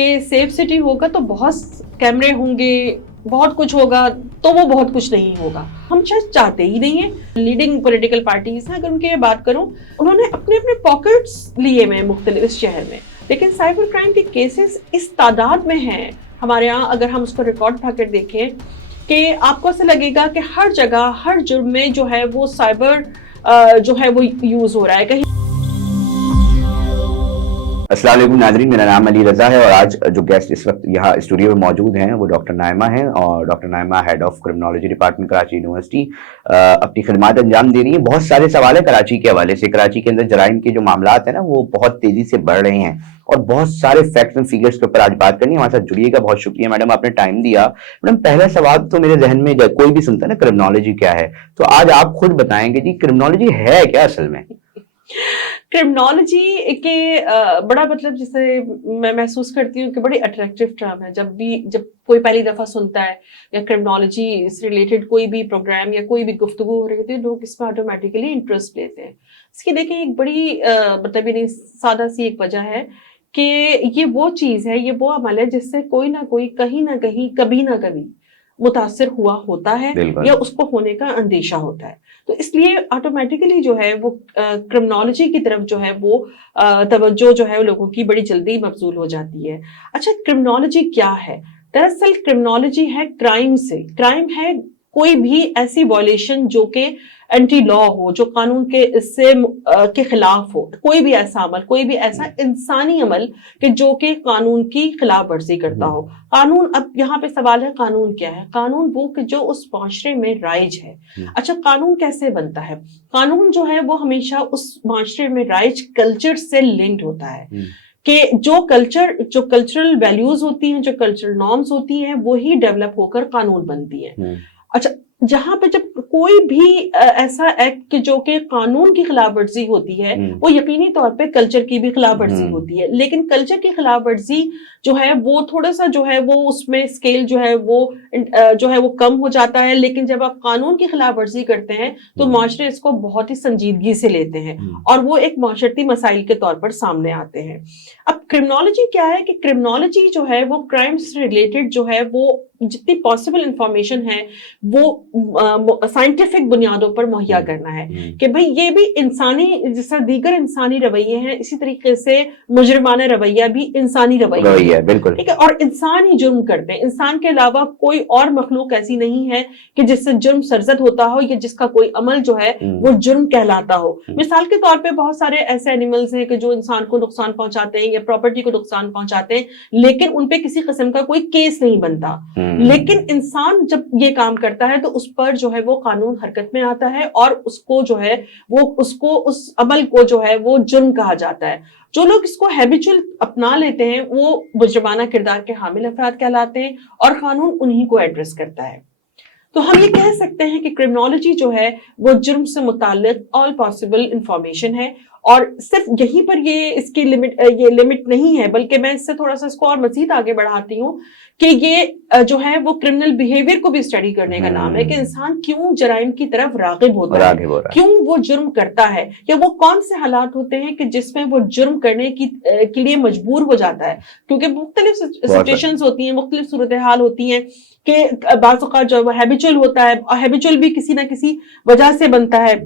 کہ safe city होगा तो बहुत कैमरे होंगे, बहुत कुछ होगा, तो वो बहुत कुछ नहीं होगा। हम शायद चाहते ही नहीं है। लीडिंग पॉलिटिकल पार्टीज हैं, अगर उनकी बात करूं, उन्होंने अपने अपने पॉकेट्स लिए में मुख्तलिफ इस शहर में, लेकिन साइबर क्राइम के केसेस इस तादाद में हैं हमारे यहाँ। अगर हम उसको रिकॉर्ड उठाकर देखें कि आपको ऐसा लगेगा कि हर जगह हर जुर्म में जो है वो साइबर जो है वो यूज हो रहा है कहीं। अस्सलाम वालेकुम नाज़रीन, मेरा नाम अली रज़ा है और आज जो गेस्ट इस वक्त यहाँ स्टूडियो में मौजूद हैं वो डॉक्टर नाइमा हैं। और doctor Naima head of criminology department Karachi university अपनी खिदमत अंजाम दे रही हैं। बहुत सारे सवाल है कराची के हवाले से। कराची के अंदर जराइम के जो मामलात हैं ना वो बहुत तेजी से बढ़ रहे हैं और बहुत सारे फैक्ट्स एंड फिगर्स के ऊपर आज बात करनी है। हमारे साथ जुड़िएगा, बहुत शुक्रिया मैडम, आपने टाइम दिया। मैडम, पहला सवाल तो मेरे जहन में, कोई भी सुनता है ना क्रिमिनोलॉजी क्या है, तो आज आप खुद बताएंगे जी क्रिमिनोलॉजी है क्या असल में? क्रिमिनोलॉजी के बड़ा मतलब जैसे मैं महसूस करती हूँ कि बड़ी अट्रैक्टिव टर्म है। जब कोई पहली दफा सुनता है या क्रिमिनोलॉजी से रिलेटेड कोई भी प्रोग्राम या कोई भी गुफ्तगू हो रही होती है, लोग इसमें ऑटोमेटिकली इंटरेस्ट लेते हैं। इसकी देखें एक बड़ी मतलब ये नहीं, सादा सी एक वजह है कि ये वो चीज है, ये वो अमल है जिससे कोई ना कोई कहीं ना कहीं कभी ना कभी मुतासिर हुआ होता है या उसको होने का अंदेशा होता है। तो इसलिए ऑटोमेटिकली जो है वो क्रिमिनोलॉजी की तरफ जो है वो तवज्जो जो है लोगों की बड़ी जल्दी मबजूल हो जाती है। अच्छा, क्रिमिनोलॉजी क्या है? दरअसल क्रिमिनोलॉजी है क्राइम से। क्राइम है कोई भी ऐसी वॉयलेशन जो कि एंटी लॉ हो, जो कानून के इससे के खिलाफ हो, कोई भी ऐसा अमल, कोई भी ऐसा इंसानी अमल कि जो कि कानून की खिलाफ वर्जी करता हो। कानून, अब यहाँ पे सवाल है कानून क्या है? कानून वो कि जो उस माशरे में राइज है। अच्छा, कानून कैसे बनता है? कानून जो है वो हमेशा उस माशरे में राइज कल्चर से लिंक्ड होता है कि जो कल्चरल वैल्यूज होती हैं, जो कल्चरल नॉर्म्स होती हैं, वो ही डेवलप होकर कानून बनती हैं। अच्छा, जहां पे जब कोई भी ऐसा एक्ट जो कि कानून की खिलाफ वर्जी होती है, वो यकीनी तौर पे कल्चर की भी खिलाफ वर्जी होती है। लेकिन कल्चर की खिलाफ वर्जी जो है वो थोड़ा सा जो है वो उसमें स्केल जो है वो कम हो जाता है। लेकिन जब आप कानून की खिलाफ वर्जी करते हैं तो माशरे इसको बहुत ही संजीदगी से लेते हैं और वो एक माशरती मसाइल के तौर पर सामने आते हैं। अब क्रिमिनोलॉजी क्या है कि क्रिमिनोलॉजी जो है वो क्राइम से रिलेटेड जो है वो जितनी पॉसिबल इंफॉर्मेशन है वो साइंटिफिक बुनियादों पर मुहैया करना है कि भाई ये भी इंसानी, जैसा दीगर इंसानी रवैये हैं, इसी तरीके से मुजरिमाना रवैया भी इंसानी रवैया है, बिल्कुल ठीक है। और इंसान ही जुर्म करते हैं, इंसान के अलावा कोई और मखलूक ऐसी नहीं है कि जिससे जुर्म सरजद होता हो या जिसका कोई अमल जो है वो जुर्म कहलाता हो। मिसाल के तौर पे बहुत सारे ऐसे एनिमल्स हैं कि जो इंसान को नुकसान पहुंचाते हैं या प्रॉपर्टी को नुकसान पहुंचाते हैं, लेकिन उनपे किसी किस्म का कोई केस नहीं बनता। लेकिन इंसान जब ये काम करता है तो उस पर जो है वो कानून हरकत में आता है और उसको जो है वो उसको उस अमल को जो है वो जुर्म कहा जाता है। जो लोग इसको हैबिचुअल अपना लेते हैं वो मुजरिमाना किरदार के हामिल अफराद कहलाते हैं और कानून उन्हीं को एड्रेस करता है। तो हम ये कह सकते हैं कि क्रिमिनोलॉजी जो है वो जुर्म से मुताल्लिक ऑल पॉसिबल इंफॉर्मेशन है। और सिर्फ यहीं पर इसकी लिमिट नहीं है, बल्कि मैं इससे थोड़ा सा इसको और मजीद आगे बढ़ाती हूँ कि ये जो है वो क्रिमिनल बिहेवियर को भी स्टडी करने का नाम है कि इंसान क्यों जराइम की तरफ रागिब होता है, क्यों वो जुर्म करता है, या वो कौन से हालात होते हैं कि जिसमें वो जुर्म करने के लिए मजबूर हो जाता है। क्योंकि मुख्तलिफ सिचुएशंस होती हैं, मुख्तलिफ सूरत हाल होती हैं कि बाज़ औक़ात जो है हैबिचुअल होता है और हैबिचुअल भी किसी ना किसी वजह से बनता है।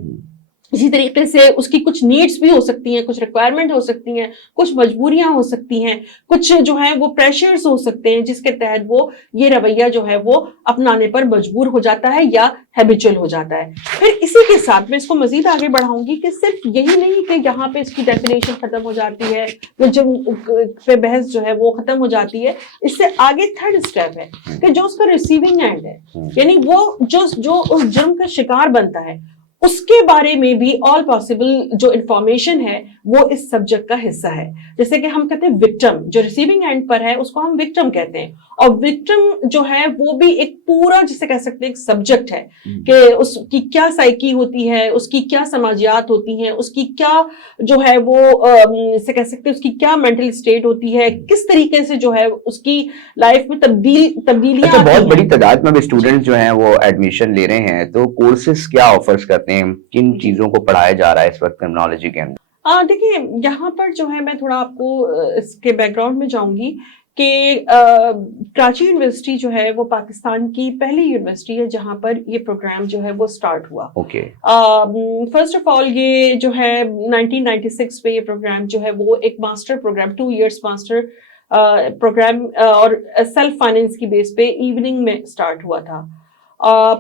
इसी तरीके से उसकी कुछ नीड्स भी हो सकती हैं, कुछ रिक्वायरमेंट हो सकती हैं, कुछ मजबूरियां हो सकती हैं, कुछ जो है वो प्रेशर्स हो सकते हैं जिसके तहत वो ये रवैया जो है वो अपनाने पर मजबूर हो जाता है या हैबिचुअल हो जाता है। फिर इसी के साथ मैं इसको मजीद आगे बढ़ाऊंगी कि सिर्फ यही नहीं कि यहाँ पे इसकी डेफिनेशन खत्म हो जाती है, जो पे बहस जो है वो खत्म हो जाती है। इससे आगे थर्ड स्टेप है कि जो उसका रिसीविंग एंड है, यानी वो जो उस जुर्म का शिकार बनता है, उसके बारे में भी ऑल पॉसिबल जो इंफॉर्मेशन है वो इस सब्जेक्ट का हिस्सा है। जैसे कि हम कहते हैं विक्टिम, जो रिसीविंग एंड पर है उसको हम विक्टिम कहते हैं, और विक्टिम जो है वो भी एक पूरा, जिसे कह सकते हैं, एक सब्जेक्ट है कि उसकी क्या साइकी होती है, उसकी क्या समाजियात होती हैं, उसकी क्या जो है वो जिसे कह सकते हैं उसकी क्या मेंटल स्टेट होती है, किस तरीके से जो है उसकी लाइफ में तब्दीलियां। अच्छा, बहुत बड़ी तादाद में स्टूडेंट जो हैं वो एडमिशन ले रहे हैं, तो कोर्सेज क्या ऑफर्स करते हैं, किन चीजों को पढ़ाया जा रहा है इस वक्त क्रिमिनोलॉजी के अंदर? देखिए, यहाँ पर जो है मैं थोड़ा आपको इसके बैकग्राउंड में जाऊंगी کہ کراچی یونیورسٹی جو ہے وہ پاکستان کی پہلی یونیورسٹی ہے جہاں پر یہ پروگرام جو ہے وہ سٹارٹ ہوا. اوکے. فرسٹ آف آل یہ جو ہے 1996 میں یہ پروگرام جو ہے وہ ایک master program 2 years master program اور سیلف فائنینس کی بیس پہ ایوننگ میں سٹارٹ ہوا تھا.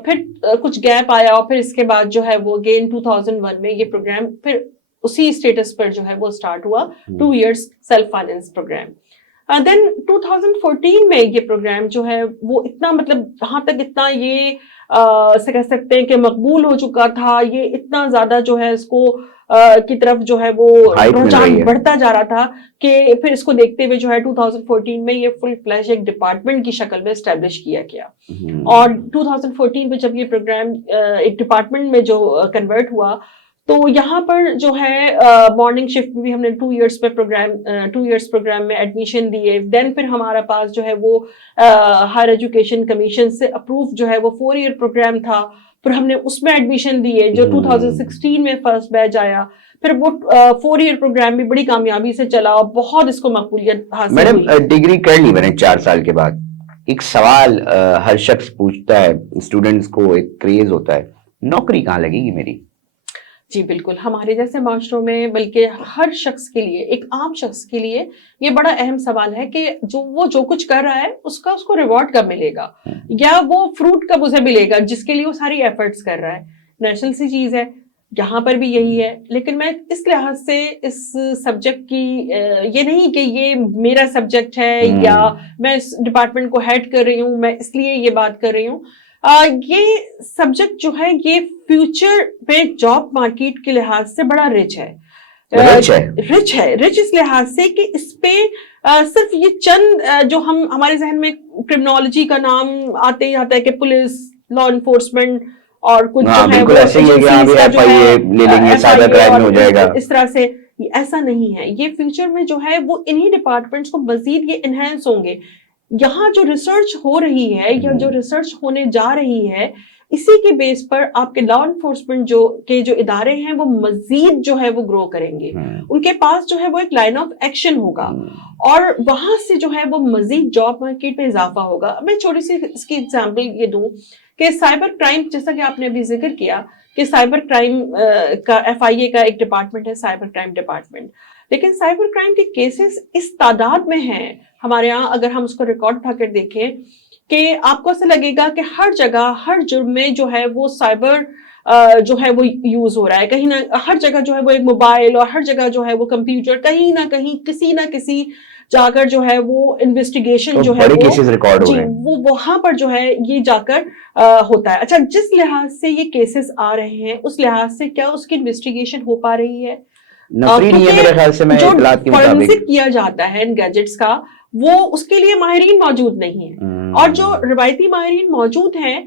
پھر کچھ گیپ آیا اور پھر اس کے بعد جو ہے وہ اگین 2001 میں یہ پروگرام پھر اسی اسٹیٹس پر جو ہے وہ سٹارٹ ہوا 2 years سیلف فائنینس پروگرام. دین 2014 میں یہ پروگرام جو ہے وہ اتنا مطلب جہاں تک اتنا یہ سے کہہ سکتے ہیں کہ مقبول ہو چکا تھا, یہ اتنا زیادہ جو ہے اس کو کی طرف جو ہے وہ رجحان بڑھتا جا رہا تھا کہ پھر اس کو دیکھتے ہوئے جو ہے 2014 میں یہ فل فلیش ایک ڈپارٹمنٹ کی شکل میں اسٹیبلش کیا گیا. اور 2014 میں جب یہ پروگرام ایک ڈپارٹمنٹ میں جو کنورٹ ہوا تو یہاں پر جو ہے مارننگ شفٹ بھی ہم نے 2 years پہ پروگرام 2 years پروگرام میں ایڈمیشن دیے. دین پھر ہمارا پاس جو ہے وہ ہائر ایجوکیشن کمیشن سے اپروو جو ہے وہ 4 year پروگرام تھا. پھر ہم نے اس میں ایڈمیشن دیے جو 2016 میں فرسٹ بیچ آیا. پھر وہ 4 year پروگرام بھی بڑی کامیابی سے چلا اور بہت اس کو مقبولیت حاصل ہوئی. میڈم ڈگری کر لی میں نے 4 سال کے بعد, ایک سوال ہر شخص پوچھتا ہے, اسٹوڈنٹس کو ایک کریز ہوتا ہے, نوکری کہاں لگے گی میری؟ جی بالکل, ہمارے جیسے معاشروں میں بلکہ ہر شخص کے لیے, ایک عام شخص کے لیے یہ بڑا اہم سوال ہے کہ جو کچھ کر رہا ہے اس کو ریوارڈ کب ملے گا, یا وہ فروٹ کب اسے ملے گا جس کے لیے وہ ساری ایفرٹس کر رہا ہے. نیشنل سی چیز ہے, یہاں پر بھی یہی ہے. لیکن میں اس لحاظ سے اس سبجیکٹ کی یہ نہیں کہ یہ میرا سبجیکٹ ہے یا میں اس ڈپارٹمنٹ کو ہیڈ کر رہی ہوں, میں اس لیے یہ بات کر رہی ہوں. یہ سبجیکٹ جو ہے یہ فیوچر پہ جاب مارکیٹ کے لحاظ سے بڑا رچ ہے. رچ اس لحاظ سے کہ اس پہ صرف یہ چند جو ہمارے ذہن میں کرمنالوجی کا نام آتے ہی آتا ہے کہ پولیس, لا انفورسمنٹ اور کچھ جو ہے وہ اس طرح سے, ایسا نہیں ہے. یہ فیوچر میں جو ہے وہ انہی ڈپارٹمنٹس کو مزید یہ انہینس ہوں گے. یہاں جو ریسرچ ہو رہی ہے یا جو ریسرچ ہونے جا رہی ہے اسی کے بیس پر آپ کے لا انفورسمنٹ جو ادارے ہیں وہ مزید جو ہے وہ گرو کریں گے. ان کے پاس جو ہے وہ ایک لائن آف ایکشن ہوگا اور وہاں سے جو ہے وہ مزید جاب مارکیٹ میں اضافہ ہوگا. میں چھوٹی سی اس کی ایگزامپل یہ دوں کہ سائبر کرائم, جیسا کہ آپ نے ابھی ذکر کیا کہ سائبر کرائم کا FIA کا ایک ڈپارٹمنٹ ہے, سائبر کرائم ڈپارٹمنٹ. لیکن سائبر کرائم کے کیسز اس تعداد میں ہیں ہمارے ہاں, اگر ہم اس کو ریکارڈ اٹھا کر دیکھیں کہ آپ کو ایسا لگے گا کہ ہر جگہ ہر جرم میں جو ہے وہ سائبر جو ہے وہ یوز ہو رہا ہے. کہیں نہ ہر جگہ جو ہے وہ ایک موبائل اور ہر جگہ جو ہے وہ کمپیوٹر, کہیں نہ کہیں کسی نہ کسی جا کر جو ہے وہ انویسٹیگیشن جو ہے وہ وہاں پر جو ہے یہ جا کر ہوتا ہے. اچھا, جس لحاظ سے یہ کیسز آ رہے ہیں اس لحاظ سے کیا اس کی انویسٹیگیشن ہو پا رہی ہے؟ جو فورینسک کیا جاتا ہے ان گیجٹس کا وہ اس کے لیے ماہرین موجود نہیں ہیں, اور جو روایتی ماہرین موجود ہیں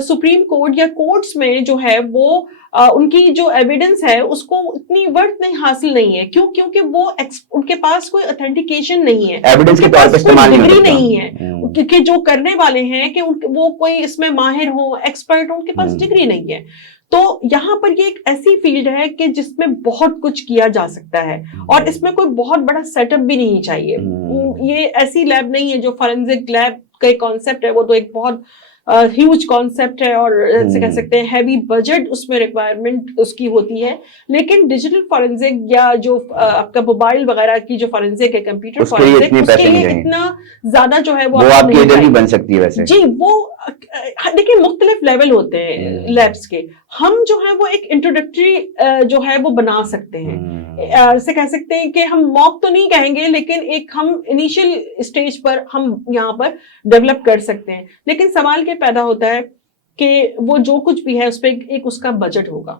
سپریم کورٹ یا کورٹس میں جو ہے وہ ان کی جو ایویڈنس ہے اس کو اتنی ورتھ نہیں حاصل نہیں ہے. کیوں؟ کیونکہ وہ ان کے پاس کوئی اتھینٹیکیشن نہیں ہے, ان کے پاس کوئی ڈگری نہیں ہے, کیونکہ جو کرنے والے ہیں کہ وہ کوئی اس میں ماہر ہوں, ایکسپرٹ ہوں, ان کے پاس ڈگری نہیں ہے. تو یہاں پر یہ ایک ایسی فیلڈ ہے کہ جس میں بہت کچھ کیا جا سکتا ہے اور اس میں کوئی بہت بڑا سیٹ اپ بھی نہیں چاہیے. یہ ایسی لیب نہیں ہے جو فورینسک لیب کا ایک کانسیپٹ ہے, وہ تو ایک بہت ہیوج کانسیپٹ ہے اور سے کہہ سکتے ہیں ہیوی بجٹ اس میں ریکوائرمنٹ اس کی ہوتی ہے. لیکن ڈیجیٹل فورینسک یا جو آپ کا موبائل وغیرہ کی جو فورینسک ہے, کمپیوٹر فورینسک, اس کے لیے اتنا زیادہ جو ہے وہ آپ کی ایجنسی بن سکتی ہے. ویسے جی وہ دیکھیں مختلف لیول ہوتے ہیں لیبس کے. ہم جو ہے وہ ایک انٹروڈکٹری جو ہے وہ بنا سکتے ہیں, سے کہہ سکتے ہیں کہ ہم موک تو نہیں کہیں گے لیکن ایک ہم انیشیل اسٹیج پر ہم یہاں پر ڈیولپ کر سکتے ہیں. لیکن سوال کے پیدا ہوتا ہے کہ وہ جو کچھ بھی ہے اس پہ ایک اس کا بجٹ ہوگا.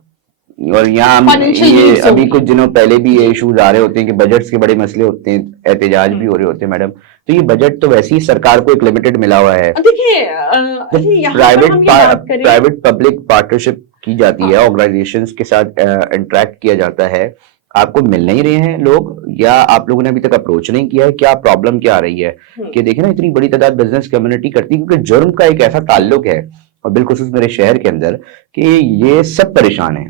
اور یہاں یہ ابھی کچھ دنوں پہلے بھی یہ ایشوز آ رہے ہوتے ہیں کہ بجٹس کے بڑے مسئلے ہوتے ہیں, احتجاج بھی ہو رہے ہوتے ہیں. میڈم تو یہ بجٹ تو ویسے ہی سرکار کو ایک لمیٹڈ ملا ہوا ہے. دیکھیے پرائیویٹ پبلک پارٹنرشپ کی جاتی ہے, آرگنائزیشنز کے ساتھ انٹریکٹ کیا جاتا ہے, آپ کو مل نہیں رہے ہیں لوگ یا آپ لوگوں نے ابھی تک اپروچ نہیں کیا ہے, کیا پرابلم کیا آ رہی ہے؟ کہ دیکھیں نا اتنی بڑی تعداد بزنس کمیونٹی کرتی ہے کیونکہ جرم کا ایک ایسا تعلق ہے اور بالخصوص میرے شہر کے اندر کہ یہ سب پریشان ہیں.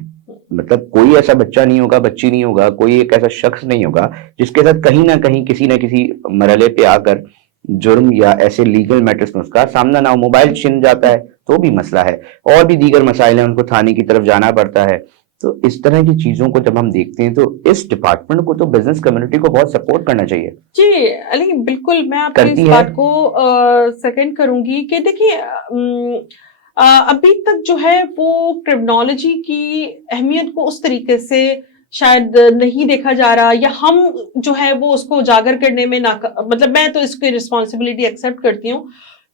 مطلب کوئی ایسا بچہ نہیں ہوگا, بچی نہیں ہوگا, کوئی ایک ایسا شخص نہیں ہوگا جس کے ساتھ کہیں نہ کہیں کسی نہ کسی مرحلے پہ آ کر जुर्म या ऐसे लीगल मैटर्स में उसका सामना ना हो, मोबाइल छिन जाता है तो भी मसला है, और भी दीगर मसाइल हैं, उनको थाने की तरफ जाना पड़ता है। तो इस तरह की चीजों को जब हम देखते हैं तो इस डिपार्टमेंट को तो बिजनेस कम्युनिटी को बहुत सपोर्ट करना चाहिए। जी अली, बिल्कुल मैं आपकी करती इस है? बात को सेकंड करूंगी कि देखिए अभी तक जो है वो क्रिमिनोलॉजी की अहमियत को उस तरीके से शायद नहीं देखा जा रहा, या हम जो है वो उसको उजागर करने में मतलब मैं तो इसकी रिस्पॉन्सिबिलिटी एक्सेप्ट करती हूँ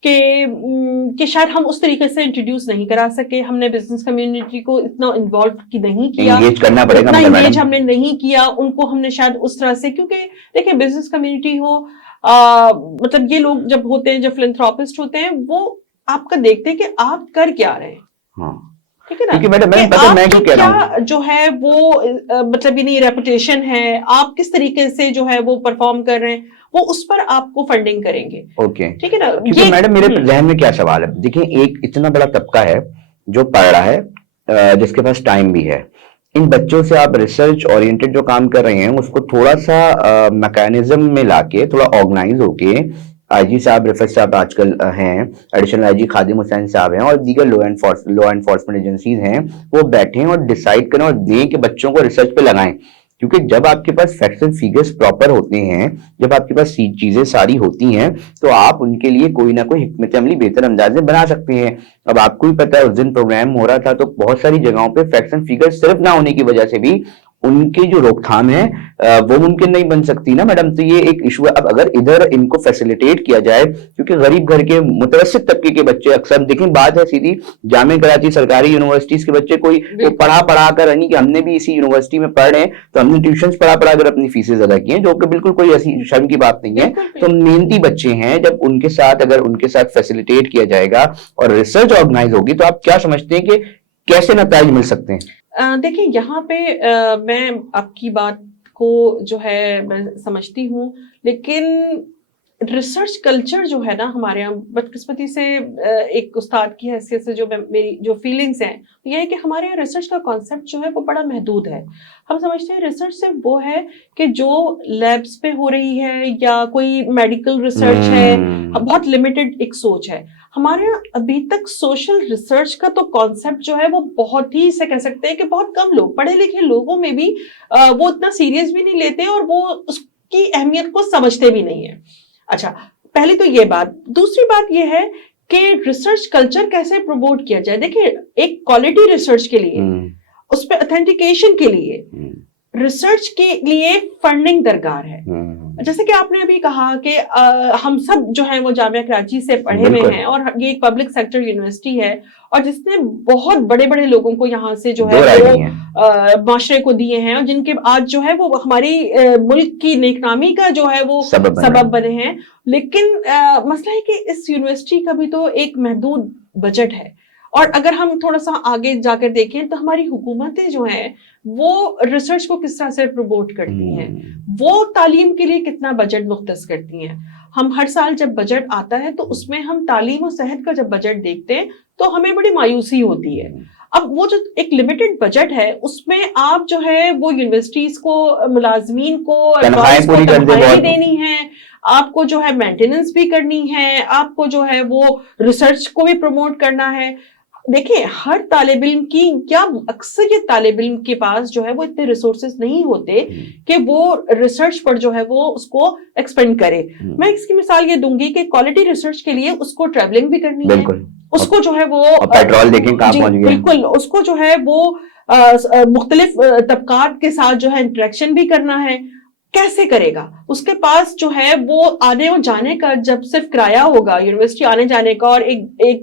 कि शायद हम उस तरीके से इंट्रोड्यूस नहीं करा सके, हमने बिजनेस कम्युनिटी को इतना इन्वॉल्व की नहीं किया, एंगेज करना पड़ेगा, इतना मतलब एंगेज मैडम हमने नहीं किया उनको, हमने शायद उस तरह से, क्योंकि देखिए बिजनेस कम्युनिटी हो मतलब ये लोग जब होते हैं, जब फिलैंथ्रोपिस्ट होते हैं, वो आपका देखते हैं कि आप कर क्या रहे हैं। हाँ, ठीक है ना, क्योंकि मैडम कि पता है मैं आपकी क्यों कह रहा हूँ, क्या जो है वो मतलब ये नहीं रेपुटेशन है, आप किस तरीके से जो है वो परफॉर्म कर रहे हैं, वो उस पर आपको फंडिंग करेंगे। ओके, ठीक है ना, क्योंकि मैडम मेरे जहन में क्या सवाल है, देखिए एक इतना बड़ा तबका है जो पढ़ रहा है, जिसके पास टाइम भी है, इन बच्चों से आप रिसर्च ओरिएंटेड जो काम कर रहे हैं उसको थोड़ा सा मैकेनिज्म में लाके, थोड़ा ऑर्गेनाइज होके, आईजी साहब, रिफत साहब आजकल हैं, एडिशनल आईजी खादिम हुसैन साहब हैं, और दीगर लॉ एनफोर्समेंट एजेंसीज हैं, वो बैठें और डिसाइड करें और दें कि बच्चों को रिसर्च पे लगाएं। क्योंकि जब आपके पास फैक्ट्स एंड फिगर्स प्रॉपर होते हैं, जब आपके पास चीजें सारी होती हैं, तो आप उनके लिए कोई ना कोई हिकमत अमली बेहतर अंदाज में बना सकते हैं। अब आपको भी पता है उस दिन प्रोग्राम हो रहा था तो बहुत सारी जगहों पे फैक्ट्स एंड फिगर्स सिर्फ ना होने की वजह से भी उनकी जो रोकथाम है वो मुमकिन नहीं बन सकती ना मैडम। तो ये एक इशू है। अब अगर इधर इनको फैसिलिटेट किया जाए, क्योंकि गरीब घर के मुतवस्सित तबके के बच्चे अक्सर देखें, बात है सीधी, जामिया कराची सरकारी यूनिवर्सिटीज के बच्चे कोई पढ़ा कर, यानी कि हमने भी इसी यूनिवर्सिटी में पढ़ रहे हैं तो हमने ट्यूशन पढ़ा कर अपनी फीसें अदा की हैं, जो कि बिल्कुल कोई ऐसी शर्म की बात नहीं है। तो मेहनती बच्चे हैं, जब उनके साथ अगर उनके साथ फैसिलिटेट किया जाएगा और रिसर्च ऑर्गेनाइज होगी तो आप क्या समझते हैं कि कैसे नतीजे मिल सकते हैं? देखिए यहाँ पे मैं आपकी बात को जो है मैं समझती हूँ, लेकिन रिसर्च कल्चर जो है ना हमारे यहाँ, बदकिस्मती से एक उस्ताद की हैसियत से जो मेरी जो फीलिंग्स हैं ये है कि हमारे यहाँ रिसर्च का कॉन्सेप्ट जो है वो बड़ा महदूद है। हम समझते हैं रिसर्च सिर्फ वो है कि जो लैब्स पे हो रही है या कोई मेडिकल रिसर्च है, बहुत लिमिटेड एक सोच है। हमारे यहाँ अभी तक सोशल रिसर्च का तो कॉन्सेप्ट जो है वो बहुत ही से कह सकते हैं कि बहुत कम लोग, पढ़े लिखे लोगों में भी वो इतना सीरियस भी नहीं लेते और वो उसकी अहमियत को समझते भी नहीं है। अच्छा, पहली तो ये बात। दूसरी बात ये है कि रिसर्च कल्चर कैसे प्रमोट किया जाए। देखिए एक क्वालिटी रिसर्च के लिए, उस पर ऑथेंटिकेशन के लिए, रिसर्च के लिए फंडिंग दरकार है। जैसे कि आपने अभी कहा कि हम सब जो है वो जामिया कराची से पढ़े हुए हैं और ये एक पब्लिक सेक्टर यूनिवर्सिटी है और जिसने बहुत बड़े बड़े लोगों को यहाँ से जो है वो माशरे को दिए हैं और जिनके आज जो है वो हमारी मुल्क की नेकनामी का जो है वो सबब बने हैं। लेकिन मसला है कि इस यूनिवर्सिटी का भी तो एक महदूद बजट है और अगर हम थोड़ा सा आगे जाकर देखें तो हमारी हुकूमतें जो हैं वो रिसर्च को किस तरह से प्रमोट करती हैं, वो तालीम के लिए कितना बजट मुख्तस करती हैं। हम हर साल जब बजट आता है तो उसमें हम तालीम और सेहत का जब बजट देखते हैं तो हमें बड़ी मायूसी होती है। अब वो जो एक लिमिटेड बजट है उसमें आप जो है वो यूनिवर्सिटीज को, मुलाजमीन को तनख्वाहें भी देनी है, आपको जो है मेंटेनेंस भी करनी है, आपको जो है वो रिसर्च को भी प्रमोट करना है। देखिए हर तालिब इल्म की क्या अक्सरियत तालिब इल्म के पास जो है वो इतने रिसोर्सेज नहीं होते कि वो रिसर्च पर जो है वो उसको एक्सपेंड करे। मैं इसकी मिसाल ये दूंगी कि क्वालिटी रिसर्च के लिए उसको ट्रैवलिंग भी करनी है, उसको जो है वो पेट्रोल देखें कहाँ पहुंच गया, बिल्कुल उसको जो है वो मुख्तलिफ तबकात के साथ जो है इंटरेक्शन भी करना है। कैसे करेगा? उसके पास जो है वो आने और जाने का जब सिर्फ किराया होगा यूनिवर्सिटी आने जाने का और एक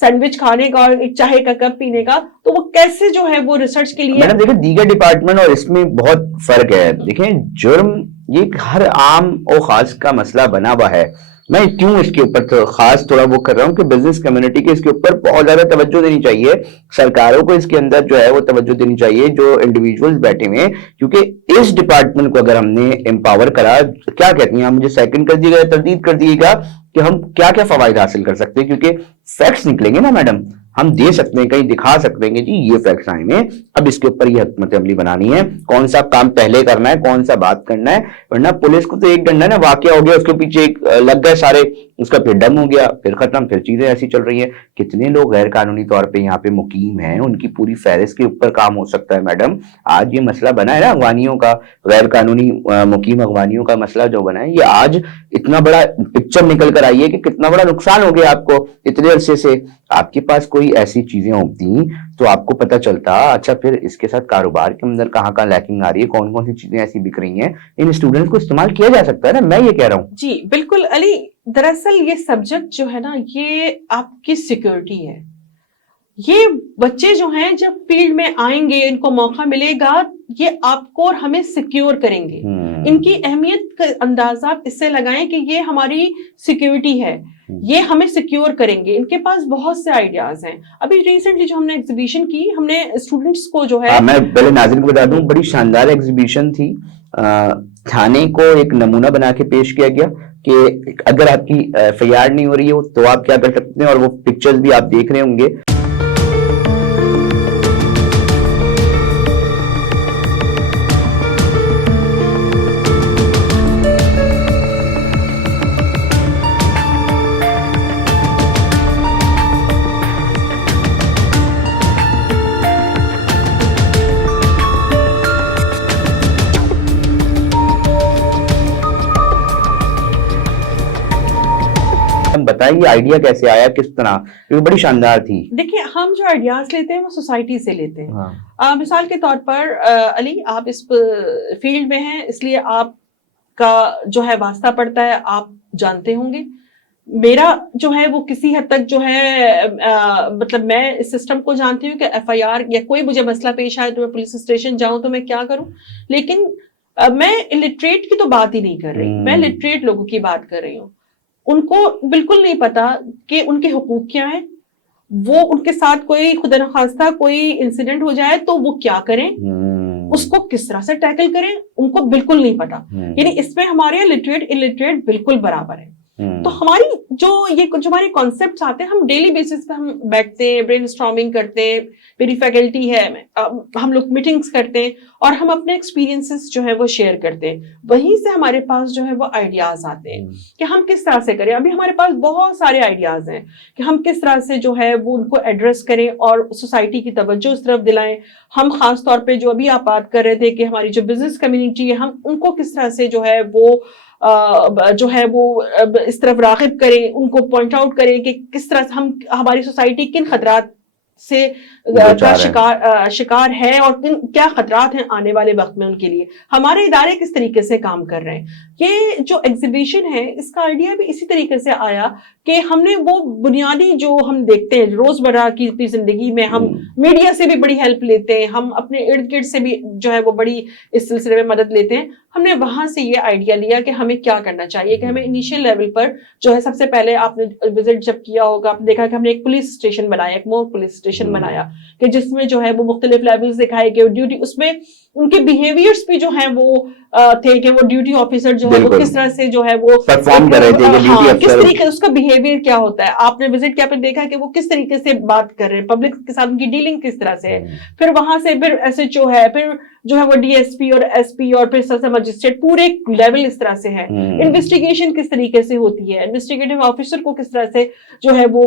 सैंडविच खाने का और एक चाय का कप पीने का, तो वो कैसे जो है वो रिसर्च के लिए। मैडम देखिए दीगर डिपार्टमेंट और इसमें बहुत फर्क है। देखें जुर्म ये हर आम और खास का मसला बना हुआ है। मैं क्यों इसके ऊपर तो खास थोड़ा वो कर रहा हूँ कि बिजनेस कम्युनिटी के इसके ऊपर बहुत ज्यादा तवज्जो देनी चाहिए, सरकारों को इसके अंदर जो है वो तवज्जो देनी चाहिए जो इंडिविजुअल्स बैठे हुए हैं, क्योंकि इस डिपार्टमेंट को अगर हमने एम्पावर करा, क्या कहती हैं आप मुझे सेकंड कर दिएगा, तरदीद कर दिएगा कि हम क्या क्या फवायद हासिल कर सकते हैं, क्योंकि फैक्ट्स निकलेंगे ना मैडम, हम दे सकते हैं, कहीं दिखा सकते हैं कि जी ये फैक्ट्स आए हैं, अब इसके ऊपर ये हिकमत अमली बनानी है, कौन सा काम पहले करना है, कौन सा बात करना है। वरना पुलिस को तो एक डंडा ना, वाकया हो गया उसके पीछे एक लग गए सारे, उसका फिर डम हो गया, फिर खत्म, फिर चीजें ऐसी चल रही है। कितने लोग गैर कानूनी तौर पे यहाँ पे मुकीम हैं, उनकी पूरी फहरिस्त के ऊपर काम हो सकता है मैडम। आज ये मसला बना है ना अगवानियों का, गैर कानूनी मुकीम अगवानियों का मसला जो बना है, ये आज इतना बड़ा पिक्चर निकल कर आई है कि कितना बड़ा नुकसान हो गया आपको इतने अरसे से। आपके पास कोई ऐसी चीजें होती तो आपको पता चलता, अच्छा फिर इसके साथ कारोबार के अंदर कहाँ कहाँ लैकिंग आ रही है, कौन कौन सी चीजें ऐसी बिक रही हैं, इन स्टूडेंट्स को इस्तेमाल किया जा सकता है ना, मैं ये कह रहा हूँ। जी बिल्कुल अली, दरअसल ये सब्जेक्ट जो है ना, ये आपकी सिक्योरिटी है। ये बच्चे जो हैं जब फील्ड में आएंगे, इनको मौका मिलेगा, ये आपको और हमें सिक्योर करेंगे। इनकी अहमियत का अंदाजा आप इससे लगाएं कि ये हमारी सिक्योरिटी है, ये हमें सिक्योर करेंगे। इनके पास बहुत से आइडियाज हैं। अभी रिसेंटली जो हमने एग्जीबिशन की, हमने स्टूडेंट्स को जो है, मैं पहले नाज़रीन को बता दूं, बड़ी शानदार एग्जीबिशन थी। थाने को एक नमूना बना के पेश किया गया कि अगर आपकी FIR नहीं हो रही है तो आप क्या कर सकते हैं, और वो पिक्चर्स भी आप देख रहे होंगे। बताइए आइडिया कैसे आया, किस तरह, क्योंकि बड़ी शानदार थी। देखिए हम जो आइडियाज लेते हैं वो सोसाइटी से लेते हैं। हाँ। मिसाल के तौर पर अली, आप इस फील्ड में हैं, इसलिए आपका जो है वास्ता पड़ता है, आप जानते होंगे। मेरा जो है वो किसी हद तक जो है मतलब मैं इस सिस्टम को जानती हूँ कि FIR या कोई मुझे मसला पेश आए तो मैं पुलिस स्टेशन जाऊं तो मैं क्या करूं। लेकिन मैं इलिटरेट की तो बात ही नहीं कर रही, मैं लिटरेट लोगों की बात कर रही हूँ। उनको बिल्कुल नहीं पता कि उनके हुकूक क्या है, वो उनके साथ कोई खुदा न खास्ता कोई इंसिडेंट हो जाए तो वो क्या करें, उसको किस तरह से टैकल करें, उनको बिल्कुल नहीं पता। यानी इसमें हमारे लिटरेट इलिटरेट बिल्कुल बराबर है। तो हमारी जो हमारे कॉन्सेप्ट्स आते हैं, हम डेली बेसिस पे हम बैठते हैं, ब्रेनस्टॉर्मिंग करते हैं, मेरी फैकल्टी है, हम लोग मीटिंग्स करते हैं और हम अपने एक्सपीरियंसेस जो है वो शेयर करते हैं। वहीं से हमारे पास जो है वो आइडियाज आते हैं कि हम किस तरह से करें। अभी हमारे पास बहुत सारे आइडियाज हैं कि हम किस तरह से जो है वो उनको एड्रेस करें और सोसाइटी की तवज्जो उस तरफ दिलाएं। हम खास तौर पे जो अभी आप बात कर रहे थे कि हमारी जो बिजनेस कम्युनिटी है, हम उनको किस तरह से जो है वो जो है वो इस तरफ राग़िब करें, उनको पॉइंट आउट करें कि किस तरह से हमारी सोसाइटी किन खतरात से का शिकार है और क्या खतरात हैं आने वाले वक्त में उनके लिए, हमारे इदारे किस तरीके से काम कर रहे हैं। ये जो एग्जीबिशन है, इसका आइडिया भी इसी तरीके से आया कि हमने वो बुनियादी जो हम देखते हैं रोजमर्रा की जिंदगी में, हम मीडिया से भी बड़ी हेल्प लेते हैं, हम अपने इर्द गिर्द से भी जो है वो बड़ी इस सिलसिले में मदद लेते हैं। हमने वहां से ये आइडिया लिया कि हमें क्या करना चाहिए, कि हमें इनिशियल लेवल पर जो है, सबसे पहले आपने विजिट जब किया होगा, आपने देखा कि हमने एक पुलिस स्टेशन बनाया, एक मोक पुलिस स्टेशन बनाया कि जिसमें जो है वो मुख्तलिफ लेवल्स दिखाए गए, ड्यूटी उसमें उनके बिहेवियर्स भी जो है वो थे कि वो ड्यूटी ऑफिसर जो है वो किस तरह से जो है वो परफॉर्म कर रहे थे, किस तरीके से उसका बिहेवियर क्या होता है। आपने विजिट किया, फिर देखा कि वो किस तरीके से बात कर रहे हैं, पब्लिक के साथ उनकी डीलिंग किस तरह से है। फिर वहां से फिर SHO है, फिर जो है वो DSP और SP और फिर सर मजिस्ट्रेट, पूरे लेवल इस तरह से है। इन्वेस्टिगेशन किस तरीके से होती है, इन्वेस्टिगेटिव ऑफिसर को किस तरह से जो है वो